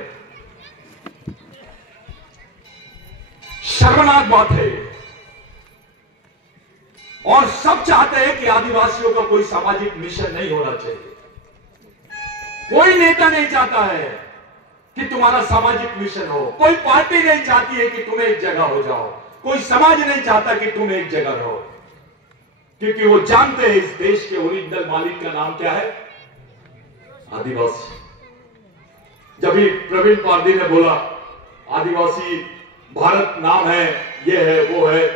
शर्मनाक बात है। और सब चाहते हैं कि आदिवासियों का कोई सामाजिक मिशन नहीं होना चाहिए। कोई नेता नहीं चाहता है कि तुम्हारा सामाजिक मिशन हो, कोई पार्टी नहीं चाहती है कि तुम एक जगह हो जाओ, कोई समाज नहीं चाहता कि तुम एक जगह रहो, क्योंकि वो जानते हैं इस देश के ओरिजिनल मालिक का नाम क्या है? आदिवासी। जब भी प्रवीण पारदी ने बोला आदिवासी भारत नाम है, ये है वो है,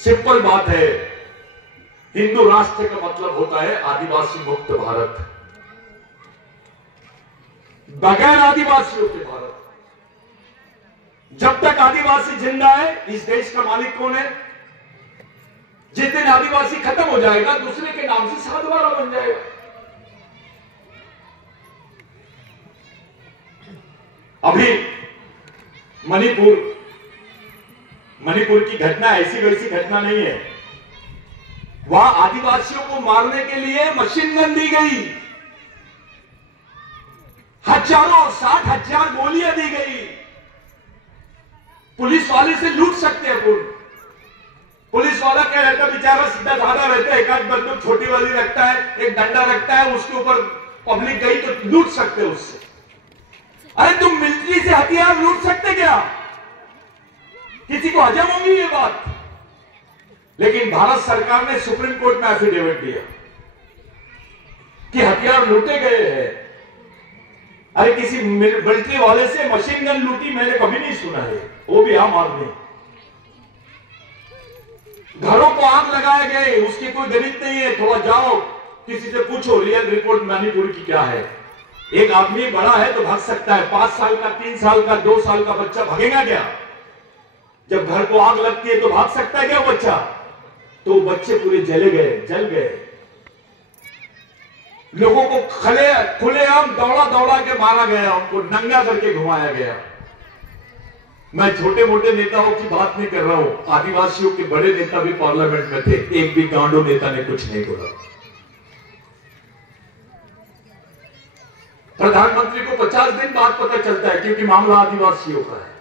सिंपल बात है। हिंदू राष्ट्र का मतलब होता है आदिवासी मुक्त भारत, बगैर आदिवासियों के भारत। जब तक आदिवासी जिंदा है, इस देश का मालिक कौन है? जिस दिन आदिवासी खत्म हो जाएगा, दूसरे के नाम से साधवारा बन जाएगा। अभी मणिपुर की घटना ऐसी वैसी घटना नहीं है। वहां आदिवासियों को मारने के लिए मशीन गन दी गई, हजारों 60,000 गोलियां दी गई। पुलिस वाले से लूट सकते हैं पूर्ण। पुलिस वाला क्या रहता है बेचारा, सीधा साधा रहता है, एक आध बंदूक छोटी वाली रखता है, एक डंडा रखता है, उसके ऊपर पब्लिक गई तो लूट सकते हैं उससे। अरे तुम मिलिट्री से हथियार लूट सकते क्या? किसी को हजम होगी ये बात? लेकिन भारत सरकार ने सुप्रीम कोर्ट में एफिडेविट दिया कि हथियार लूटे गए हैं। अरे किसी मिलिट्री वाले से मशीन गन लूटी मैंने कभी नहीं सुना है, वो भी आम आदमी। घरों को आग लगाए गए, उसकी कोई गणित नहीं है। थोड़ा जाओ किसी से पूछो रियल रिपोर्ट मणिपुर की क्या है। एक आदमी बड़ा है तो भाग सकता है, 5 साल का, 3 साल का, 2 साल का बच्चा भागेगा क्या? जब घर को आग लगती है तो भाग सकता है क्या वो बच्चा? तो बच्चे पूरे जल गए। लोगों को खुलेआम दौड़ा के मारा गया, उनको नंगा करके घुमाया गया। मैं छोटे मोटे नेताओं की बात नहीं कर रहा हूं, आदिवासियों के बड़े नेता भी पार्लियामेंट में थे, एक भी गांडो नेता ने कुछ नहीं बोला। प्रधानमंत्री को 50 दिन बाद पता चलता है क्योंकि मामला आदिवासियों का है।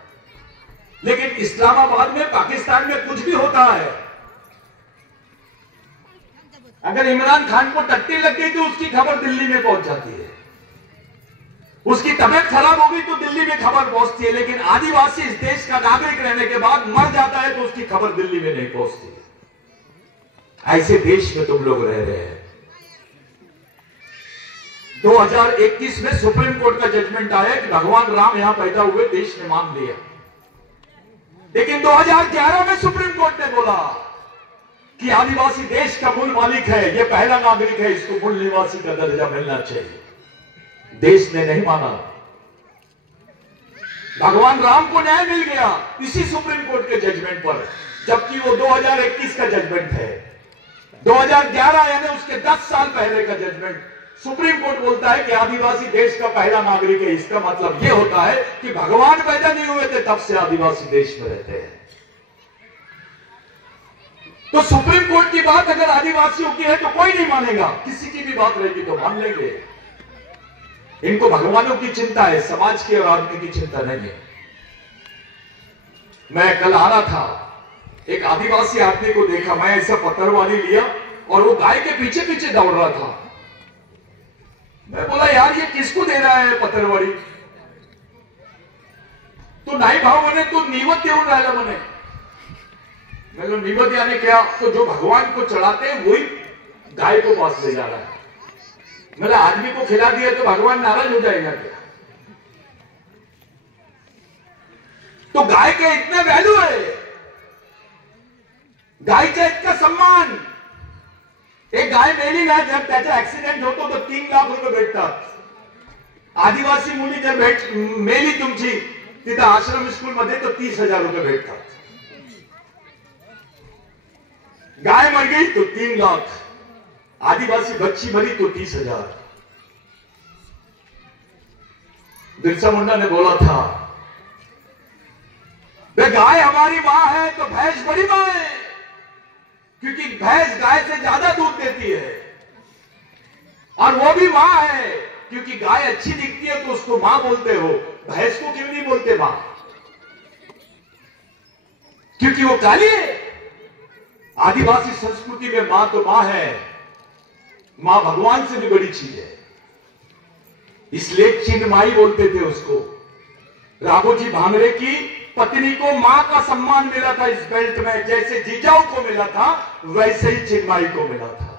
लेकिन इस्लामाबाद में, पाकिस्तान में कुछ भी होता है, अगर इमरान खान को टट्टी लग गई तो उसकी खबर दिल्ली में पहुंच जाती है, उसकी तबीयत खराब होगी तो दिल्ली में खबर पहुंचती है। लेकिन आदिवासी इस देश का नागरिक रहने के बाद मर जाता है तो उसकी खबर दिल्ली में नहीं पहुंचती है। ऐसे देश में तुम लोग रह रहे हैं। 2021 में सुप्रीम कोर्ट का जजमेंट आया कि भगवान राम यहां पैदा हुए, देश ने मान लिया। लेकिन 2011 में सुप्रीम कोर्ट ने बोला कि आदिवासी देश का मूल मालिक है, यह पहला नागरिक है, इसको मूल निवासी का दर्जा मिलना चाहिए। देश ने नहीं माना। भगवान राम को न्याय मिल गया इसी सुप्रीम कोर्ट के जजमेंट पर, जबकि वो 2021 का जजमेंट है। 2011 यानी उसके 10 साल पहले का जजमेंट। सुप्रीम कोर्ट बोलता है कि आदिवासी देश का पहला नागरिक है। इसका मतलब यह होता है कि भगवान पैदा नहीं हुए थे तब से आदिवासी देश में रहते हैं। तो सुप्रीम कोर्ट की बात अगर आदिवासियों की है तो कोई नहीं मानेगा, किसी की भी बात रहेगी तो मान लेंगे। इनको भगवानों की चिंता है, समाज की और आदमी की चिंता नहीं है। मैं कल आ रहा था, एक आदिवासी आदमी को देखा, मैं ऐसा पत्थरवाली लिया और वो गाय के पीछे पीछे दौड़ रहा था। मैं बोला यार ये किसको दे रहा है पत्रवाडी? तो नाही भाव म्हणे तो निवत देऊन राहिला म्हणे. मैं बोला निवत यानी क्या? तो जो भगवान को चढ़ाते हैं वही गाय को पास ले जा रहा है. मतलब आदमी को खिला दिया तो भगवान नाराज हो जाएगा क्या? तो गाय का इतना वैल्यू है, गायचा इतका सम्मान. एक गाय मेली ना, जब त्याचा ऍक्सिडेंट होतो तो 3 लाख रुपये भेटतात. आदिवासी मुली जर मेली तुमची तिथं आश्रम स्कूल मध्ये तो 30,000 रुपये भेटतात. गाय मर गई तो 3 लाख, आदिवासी बच्ची मरी तो 30,000. बिरसा मुंडा ने बोला था वे गाय हमारी मां है तो भैंस बड़ी मां है, क्योंकि भैंस गाय से ज्यादा दूध देती है. और वो भी मां है क्योंकि गाय अच्छी दिखती है तो उसको मां बोलते हो, भैंस को क्यों नहीं बोलते मां? क्योंकि वो काली है. आदिवासी संस्कृति में मां तो मां है, मां भगवान से भी बड़ी चीज है. इसलिए चिन्माई बोलते थे उसको. राघोजी भांगरे की पत्नी को मां का सम्मान मिला था इस बेल्ट में, जैसे जीजाऊ को मिला था वैसे ही चिन्माई को मिला था.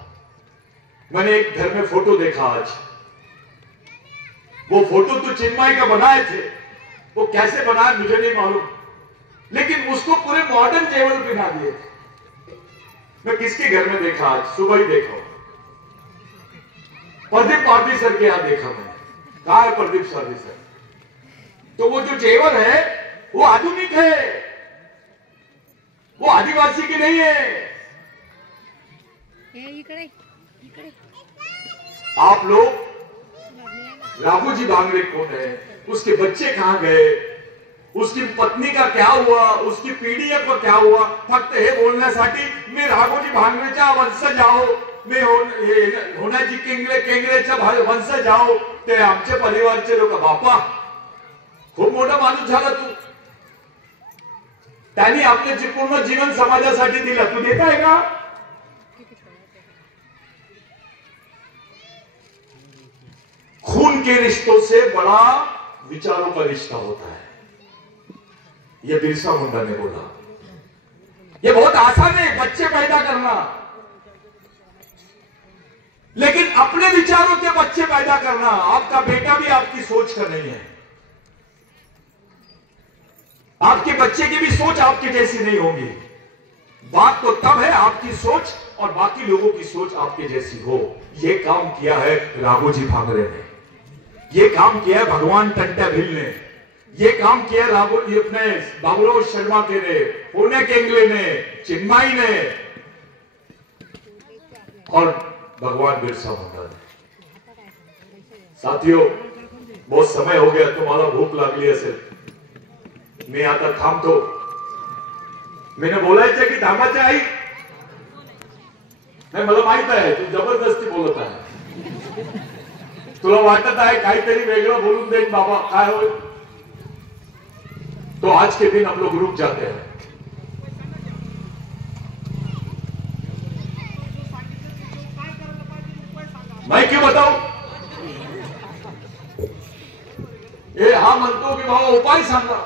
मैंने एक घर में फोटो देखा आज. वो फोटो तो चिन्माई का बनाए थे, वो कैसे बनाए मुझे नहीं मालूम, लेकिन उसको पूरे मॉडर्न जेवर पहना दिए थे. मैं किसके घर में देखा आज सुबह ही देखा, प्रदीप पारदी सर के यहां देखा मैंने. कहा है प्रदीप पारदी सर? तो वो जो जेवर है वो आधुनिक है, वो आदिवासी की नहीं है. आप लोग राघोजी भांगरे कौन है, उसके बच्चे कहां गए, उसकी पत्नी का क्या हुआ, उसकी पीढ़ी का क्या हुआ? फक्त हे बोलण्यासाठी मी राघोजी भांगरेच्या वंशज आहो, मी होनाजी केंगरेच्या वंशज आहो, ते आमचे परिवारचे लोक. बापा खूप मोठा माणूस झाला तू. त्यांनी आपले पूर्ण जीवन समाजासाठी दिलं, तू देत आहे का? खून के रिश्तों से बड़ा विचारों का रिश्ता होता है, ये बिरसा मुंडा ने बोला. ये बहुत आसान है बच्चे पैदा करना, लेकिन अपने विचारों के बच्चे पैदा करना. आपका बेटा भी आपकी सोच का नहीं है, आपके बच्चे की भी सोच आपके जैसी नहीं होगी. बात तो तब है आपकी सोच और बाकी लोगों की सोच आपके जैसी हो. यह काम किया है राघोजी भांगरे ने, ये काम किया है भगवान टंटा भिल ने, ये काम किया अपने बाबूराव शर्मा के ने, पुणे केंगले ने, चिन्माई ने और भगवान बिरसा मुंडा ने. साथियों बहुत समय हो गया, तुम्हाला भूक लागली असेल, मी आता थांबतो. मैंने बोलायचं की थांबायचं आई? नाही, मला माहित आहे तू जबरदस्ती बोलत आहे. तुला वाटत आहे काहीतरी वेगळं बोलून देईन बाबा, काय होईल? तो आज के दिन हम लोग रुक जाते हैं. मैं क्यों बताऊं? ये हा म्हणतो की बाबा उपाय सांगा.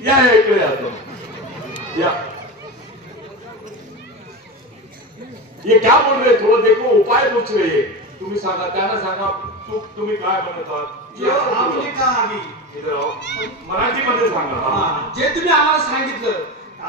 या इकडे आता या. ये क्या बोल रहे? थोड़ा देखो, उपाय पूछ रहे हैं. तुम्ही सांगा, त्यांना सांगा तुम्ही काय म्हणत आहात. आपली का आम्ही मराठीमध्ये सांगा. जे तुम्ही आम्हाला सांगितलं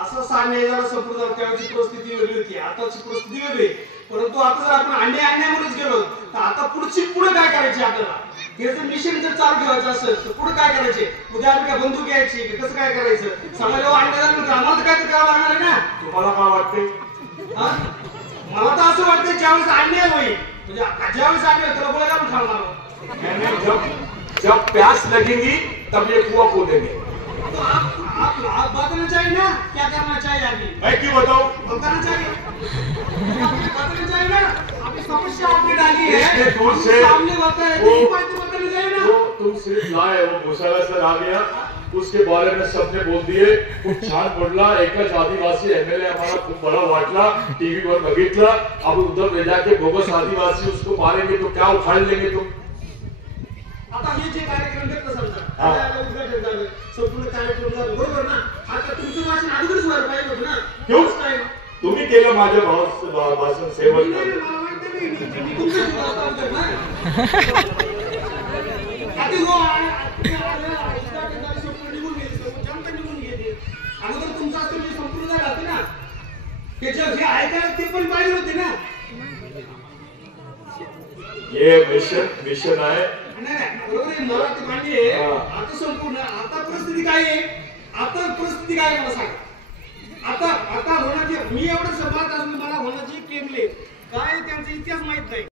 असं सांगणे जरा संपूर्ण त्याची परिस्थिती वेगळी होती, आताची परिस्थिती वेगळी. परंतु आता जर आपण अन्यायामुळेच गेलो तर आता पुढे काय करायचे? आपल्याला हे जर मिशन जर चालू ठेवायचं असेल तर पुढे काय करायचे? उद्या आपली काय बंदूक घ्यायची, कसं काय करायचं? समाजावर अन्याय झाला आम्हाला तर काय करावं लागणार आहे ना. तुम्हाला काय वाटते? मला तर असं वाटतं ज्यावेळेस अन्याय होईल, म्हणजे ज्यावेळेस अन्याय त्याला बोलायला पण ठरवणार. जब प्यास लगेगी तब ये कुआं खोदेंगे. तो आप बताना चाहिए ना क्या करना चाहिए अभी. मैं क्यों बताऊं? बताना चाहिए, बताना चाहिए ना. आपकी समस्या आपने डाली है, इतने दूर से सामने बताया तो बताना चाहिए ना. वो तुम सिर्फ लाए, वो भूसाला सर आ गया, उसके बारे में सबने बोल दिए, खूप छान बोलला, एकच आदिवासी एमएलए हमारा खूब बड़ा वाटला, टीवी पर बघितला, अब उधर ले जाके बोगस आदिवासी उसको मारेंगे तो क्या उखाड़ लेंगे तुम? आता हे जे कार्यक्रम घेतलं समजा आता उद्घाटन झालं, संपूर्ण कार्यक्रम झाला, बरोबर ना? आता तुमचं भाषण अगोदरच व्हायला पाहिजे होतं ना? क्यों? काय तुम्ही केलं माझ्या भाषण सेवन. मला माहिती नाही, मी तुमचं काम करणार. आधी हो उद्घाटन झालं, संपूर्ण निघून गेले, जनता निघून गेली. अगोदर तुमचं असतं म्हणजे संपूर्ण झालं होतं ना, त्याच्यावर जे ऐकायला ते पण पाहिजे होते ना. ये मिशन आहे. नाही बरोबर आहे, मला ते मान्य आहे. आता संपूर्ण आता परिस्थिती काय आहे, आता परिस्थिती काय आहे मला सांगा. आता होण्याची मी एवढं समाज असून मला होण्याची केमले काय त्यांचा इतिहास माहित नाही.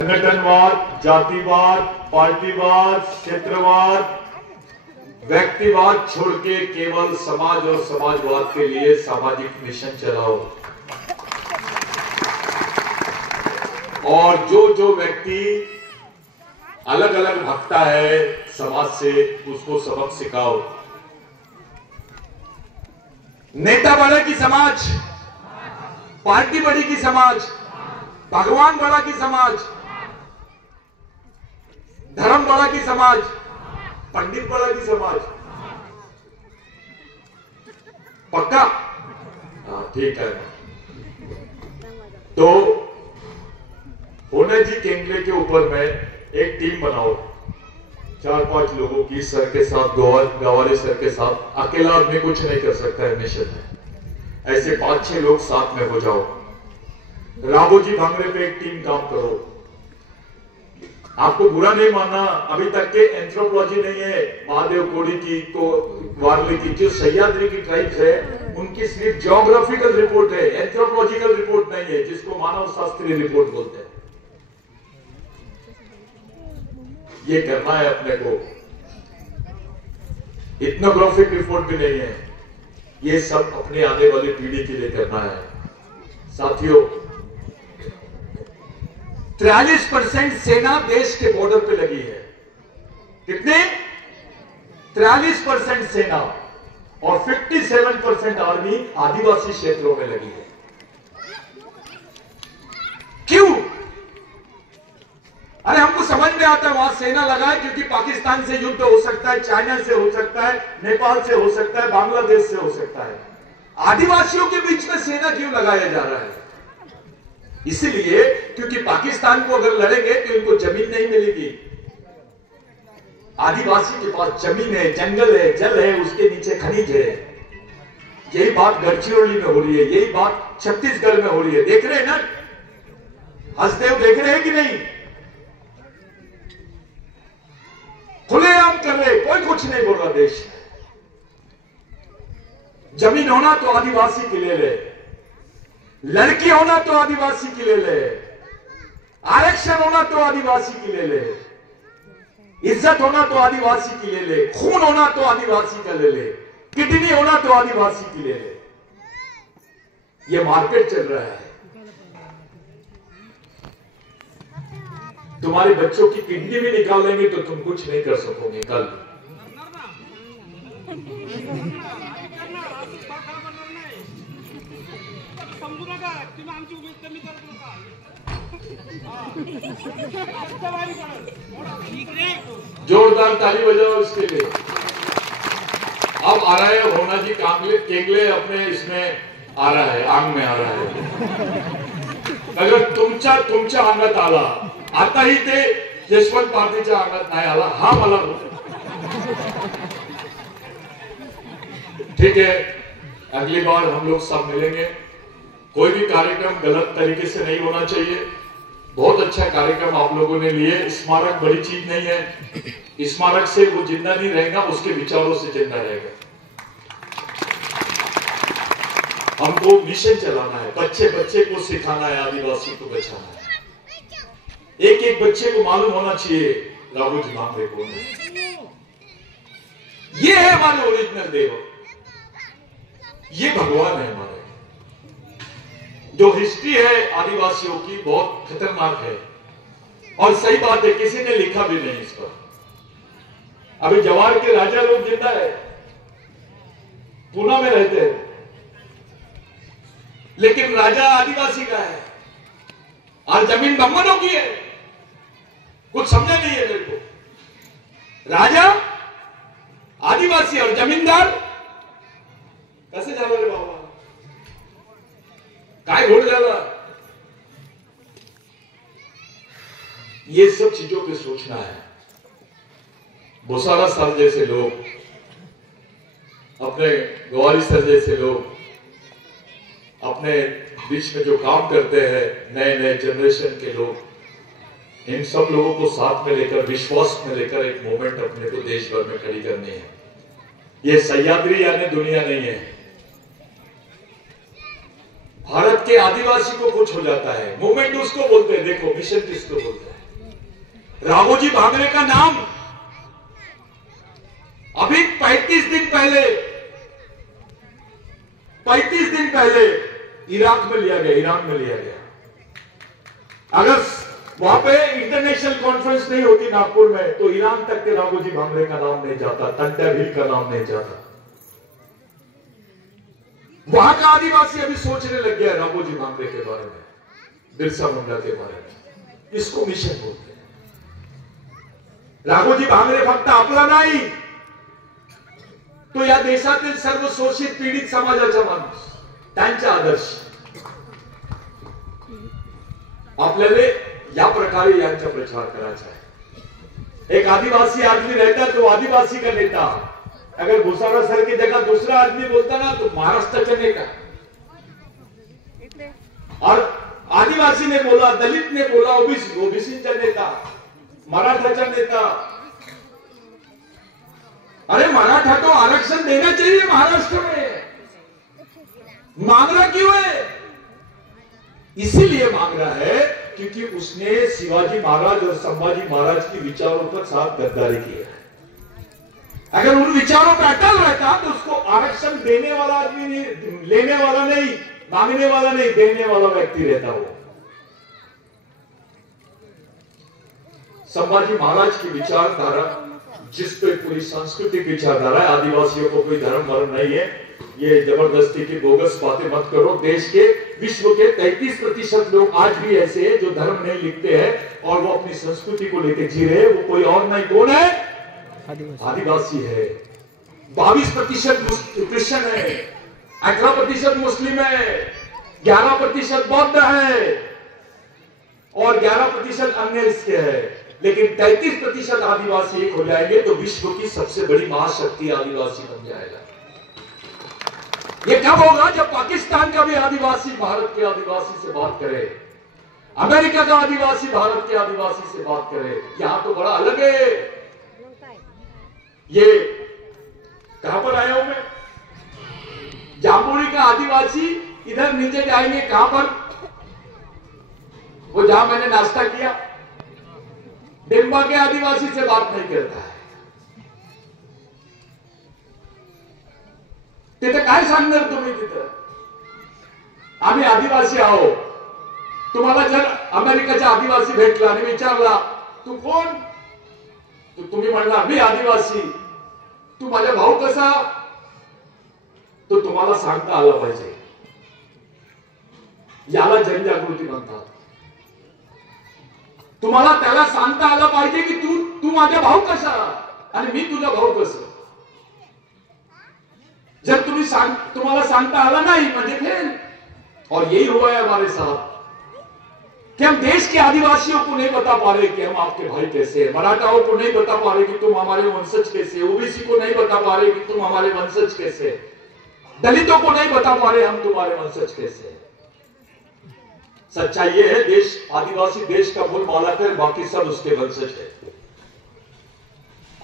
संगठनवाद, जातिवाद, पार्टीवाद, क्षेत्रवाद, व्यक्तिवाद छोड़ के केवल समाज और समाजवाद के लिए सामाजिक मिशन चलाओ. और जो व्यक्ति अलग अलग भागता है समाज से, उसको सबक सिखाओ. नेता बड़ा की समाज, पार्टी बड़ी की समाज, भगवान बड़ा की समाज, धर्म बड़ा की समाज, पंडित बड़ा की समाज. पक्का? हाँ ठीक है. तो होना जी केंद्र के ऊपर में एक टीम बनाओ, 4-5 लोगों की, सर के साथ, गवाले सर के साथ. अकेला आदमी कुछ नहीं कर सकता है मिशन में. ऐसे 5-6 लोग साथ में हो जाओ. राघोजी भांगरे पे एक टीम काम करो. आपको बुरा नहीं मानना, अभी तक के एंथ्रोपोलॉजी नहीं है महादेव कोड़ी की, तो वारली की, जो सह्याद्री की ट्राइब्स है उनकी सिर्फ जियोग्राफिकल रिपोर्ट है, एंथ्रोपोलॉजिकल रिपोर्ट नहीं है, जिसको मानव शास्त्रीय रिपोर्ट बोलते हैं. ये करना है अपने को. इथनोग्राफिक रिपोर्ट भी नहीं है. ये सब अपने आने वाली पीढ़ी के लिए करना है. साथियों, 43% सेना देश के बॉर्डर पे लगी है. कितने? 43% सेना और 57% आर्मी आदिवासी क्षेत्रों में लगी है. क्यों? अरे हमको समझ में आता है वहां सेना लगाए क्योंकि पाकिस्तान से युद्ध हो सकता है, चाइना से हो सकता है, नेपाल से हो सकता है, बांग्लादेश से हो सकता है. आदिवासियों के बीच में सेना क्यों लगाया जा रहा है? इसीलिए क्योंकि पाकिस्तान को अगर लड़ेंगे तो इनको जमीन नहीं मिलेगी. आदिवासी के पास जमीन है, जंगल है, जल है, उसके नीचे खनिज है. यही बात गढ़चिरौली में हो रही है, यही बात छत्तीसगढ़ में हो रही है. देख रहे हैं ना, हसदेव देख रहे हैं कि नहीं? खुलेआम कर रहे, कोई कुछ नहीं बोल रहा. देश जमीन होना तो आदिवासी के लिए ले, लड़की होना तो आदिवासी के लिए ले, आरक्षण होना तो आदिवासी के लिए ले, इज्जत होना तो आदिवासी के लिए ले, खून होना तो आदिवासी का ले ले, किडनी होना तो आदिवासी के लिए ले. ये मार्केट चल रहा है. तुम्हारे बच्चों की किडनी भी निकालेंगे तो तुम कुछ नहीं कर सकोगे कल. जोरदार ताली बजाओ इसके लिए. अब आ रहा है होना जी केंगले अपने इसमें आ रहा है, आंग में आ रहा है. अगर तुमच्या अंगात आला, आता ही ते यशवंत पार्टीच्या अंगात नाही आला, हा मला ठीक है. अगली बार हम लोग सब मिलेंगे. कोई भी कार्यक्रम गलत तरीके से नहीं होना चाहिए. बहुत अच्छा कार्यक्रम आप लोगों ने लिए. स्मारक बड़ी चीज नहीं है. स्मारक से वो जिंदा नहीं रहेगा, उसके विचारों से जिंदा रहेगा. हमको मिशन चलाना है, बच्चे बच्चे को सिखाना है, आदिवासी को बचाना है. एक एक बच्चे को मालूम होना चाहिए राघोजी भांगरे कौन है. ये है हमारे ओरिजिनल देव, ये भगवान है हमारे. जो हिस्ट्री है आदिवासियों की बहुत खतरनाक है. और सही बात है, किसी ने लिखा भी नहीं इस पर. अभी जवार के राजा लोग जिंदा है, पूना में रहते हैं, लेकिन राजा आदिवासी का है और जमीन ब्राह्मणों की है। कुछ समझा नहीं है मेरे को। राजा आदिवासी और जमींदार कैसे झाला रे बाबा, काय घोड़ झाला। ये सब चीजों पे सोचना है। भूसारा सर जैसे लोग, अपने गवारी सर जैसे लोग अपने बीच में जो काम करते हैं, नए नए जनरेशन के लोग, इन सब लोगों को साथ में लेकर, विश्वास में लेकर एक मूवमेंट अपने को देश भर में खड़ी करनी है। ये सह्याद्री यानी दुनिया नहीं है। भारत के आदिवासी को कुछ हो जाता है, मूवमेंट उसको बोलते हैं। देखो मिशन किसको बोलते हैं। राघोजी भांगरे का नाम अभी 35 दिन पहले इराक में लिया गया, ईरान में लिया गया। अगर वहां पे इंटरनेशनल कॉन्फ्रेंस नहीं होती नागपुर में, तो ईरान तक के राघोजी भांगरे का नाम नहीं जाता, तंटा भील का नाम नहीं जाता। वहां का आदिवासी अभी सोचने लग गया राघोजी भांगरे के बारे में, बिरसा मुंडा के बारे में। इसको मिशन बोलते हैं। राघोजी भांगरे फक्त आपला नाही, तो या देशातील सर्व शोषित पीडित समाजाचा माणूस, त्यांचा आदर्श आपल्याला या प्रकारे यांचा प्रचार करायचा है। एक आदिवासी आदमी रहता तो आदिवासी का नेता, अगर भूसारा सर की जगह दूसरा आदमी बोलता ना तो महाराष्ट्र नेता, और आदिवासी ने बोला, दलित ने बोला, ओबीसीचा नेता, मराठाचा नेता। अरे मराठा तो आरक्षण देना चाहिए महाराष्ट्र में, मांग रहा क्यों है? इसीलिए मांग रहा है क्योंकि उसने शिवाजी महाराज और संभाजी महाराज की विचारों पर साथ गद्दारी की है। अगर उन विचारों पर अटल रहता तो उसको आरक्षण देने वाला आदमी नहीं, लेने वाला नहीं, मांगने वाला नहीं, देने वाला व्यक्ति रहता वो। संभाजी महाराज की विचारधारा, जिस पे पूरी सांस्कृतिक विचारधारा है, आदिवासियों को कोई धर्म वर्ण नहीं है, ये जबरदस्ती की बोगस बातें मत करो। देश के, विश्व के 33% लोग आज भी ऐसे हैं जो धर्म नहीं लिखते हैं और वो अपनी संस्कृति को लेकर जी रहे हैं। वो कोई और नहीं, कौन है? आदिवासी है। 22% क्रिश्चियन है, 18% मुस्लिम है, 11% बौद्ध है और 11% अन्य इसके है। लेकिन 33% आदिवासी एक हो जाएंगे तो विश्व की सबसे बड़ी महाशक्ति आदिवासी बन जाएगा। ये कब होगा? जब पाकिस्तान का भी आदिवासी भारत के आदिवासी से बात करे, अमेरिका का आदिवासी भारत के आदिवासी से बात करे। यहां तो बड़ा अलग है। ये कहां पर आया हूं मैं? जामुरी का आदिवासी इधर नीचे जाएंगे, कहां पर? वो जहां मैंने नाश्ता किया, डिम्बा के आदिवासी से बात नहीं करता है। तिथं काय सांगणार तुम्ही? तिथं आम्ही आदिवासी आहोत, तुम्हाला जर अमेरिकेचा आदिवासी भेटला आणि विचारला तू कोण, तो तुम्ही म्हणणार मी आदिवासी, तू माझा भाऊ कसा, तो तुम्हाला सांगता आलं पाहिजे। याला जनजागृती म्हणतात। तुम्हाला त्याला सांगता आलं पाहिजे की तू माझा भाऊ कसा आणि मी तुझा भाऊ कसं। जब तुम्हारा सांगता आला नहीं म्हणजे फेल। और यही हुआ है हमारे साथ कि हम देश के आदिवासियों को नहीं बता पा रहे कि हम आपके भाई कैसे हैं, मराठाओं को नहीं बता पा रहे कि तुम हमारे वंशज कैसे, ओबीसी को नहीं बता पा रहे कि तुम हमारे वंशज कैसे, दलितों को नहीं बता पा रहे हम तुम्हारे वंशज कैसे। सच्चाई ये है, देश आदिवासी देश का मूल मालक है, बाकी सब उसके वंशज है।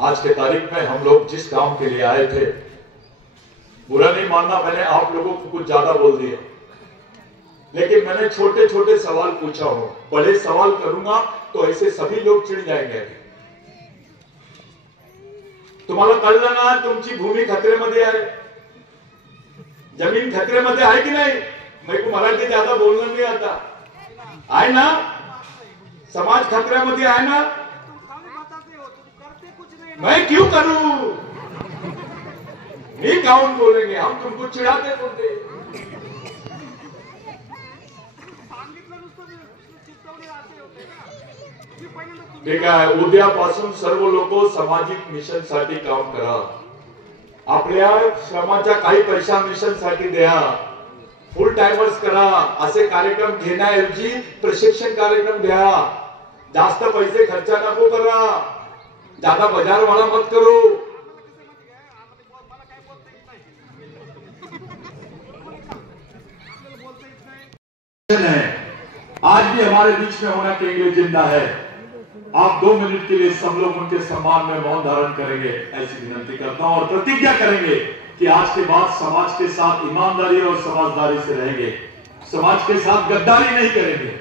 आज के तारीख में हम लोग जिस काम के लिए आए थे, बुरा नहीं मानना, मैंने आप लोगों को कुछ ज्यादा बोल दिया, लेकिन मैंने छोटे छोटे सवाल पूछा हूं। बड़े सवाल करूंगा तो ऐसे सभी लोग चिढ़ जाएंगे। तुम्हाला कळलं ना, तुमची भूमी खतरेमध्ये आहे, जमीन खतरेमध्ये आहे की नहीं? मेरे को मराठी ज्यादा बोलना नहीं आता है ना। समाज खतरेमध्ये आहे ना। मैं क्यों करूं? नहीं गाउन बोलेंगे, हम तुमको चिढ़ाते बोलते। ठीक आहे, उद्यापासून सर्व लोक सामाजिक मिशन साठी काम करा, आपल्या श्रमाच्या काही पैसा मिशन साठी द्या, फुल टाइमर्स करा, असे कार्यक्रम घेण्याऐवजी प्रशिक्षण कार्यक्रम द्या, जास्त पैसे खर्च नको करा, ज्यादा बाजार वाला मत करो। आज भी हमारे बीच में होना केंद्र जिंदा है। आप 2 मिनट के लिए सब लोग उनके सम्मान में मौन धारण करेंगे, ऐसी विनती करता हूं और प्रतिज्ञा करेंगे कि आज के बाद समाज के साथ ईमानदारी और समझदारी से रहेंगे, समाज के साथ गद्दारी नहीं करेंगे,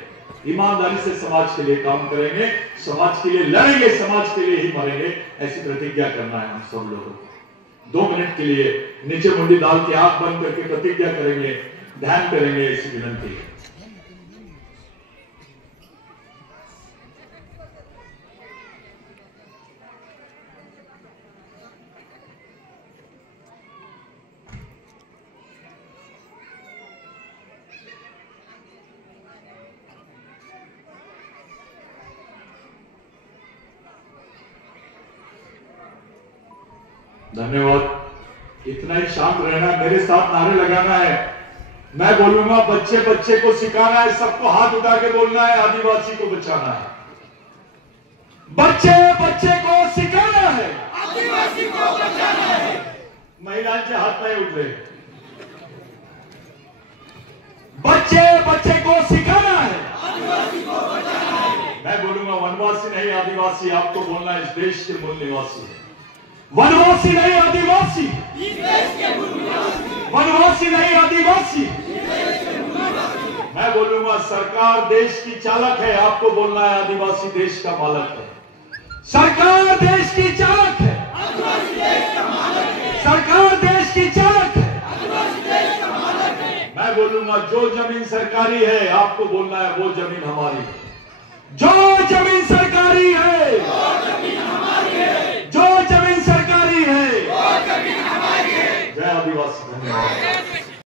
ईमानदारी से समाज के लिए काम करेंगे, समाज के लिए लड़ेंगे, समाज के लिए ही मरेंगे, ऐसी प्रतिज्ञा करना है हम सब लोगों को। 2 मिनट के लिए नीचे मुंडी डाल के आंख बंद करके प्रतिज्ञा करेंगे, ध्यान करेंगे, ऐसी विनती है। धन्यवाद। इतना ही शांत रहना, मेरे साथ नारे लगाना है। मैं बोलूंगा, बच्चे बच्चे को सिखाना है, सबको हाथ उठा के बोलना है, आदिवासी को बचाना है। बच्चे बच्चे को सिखाना है, आदिवासी को बचाना है। महिलांचे हाथ नहीं उठ रहे। बच्चे बच्चे को सिखाना है, आदिवासी को बचाना है। मैं बोलूंगा, वनवासी नहीं आदिवासी, आपको बोलना है, इस देश के मूल निवासी है। वनवासी नहीं आदिवासी, इस देश के मूल निवासी। वनवासी नहीं आदिवासी, इस देश के मूल निवासी। मैं बोलूंगा, सरकार देश की चालक है, आपको बोलना है, आदिवासी देश का मालक है। सरकार देश की चालक है, आदिवासी देश का मालक है। सरकार देश की चालक है, आदिवासी देश का मालक है। मैं बोलूंगा, जो जमीन सरकारी है, आपको बोलना है, वो जमीन हमारी है। जो जमीन सरकारी है, वो जमीन हमारी है। जो जमीन सरकारी है, वो जमीन हमारी है। जय आदिवासी। धन्यवाद।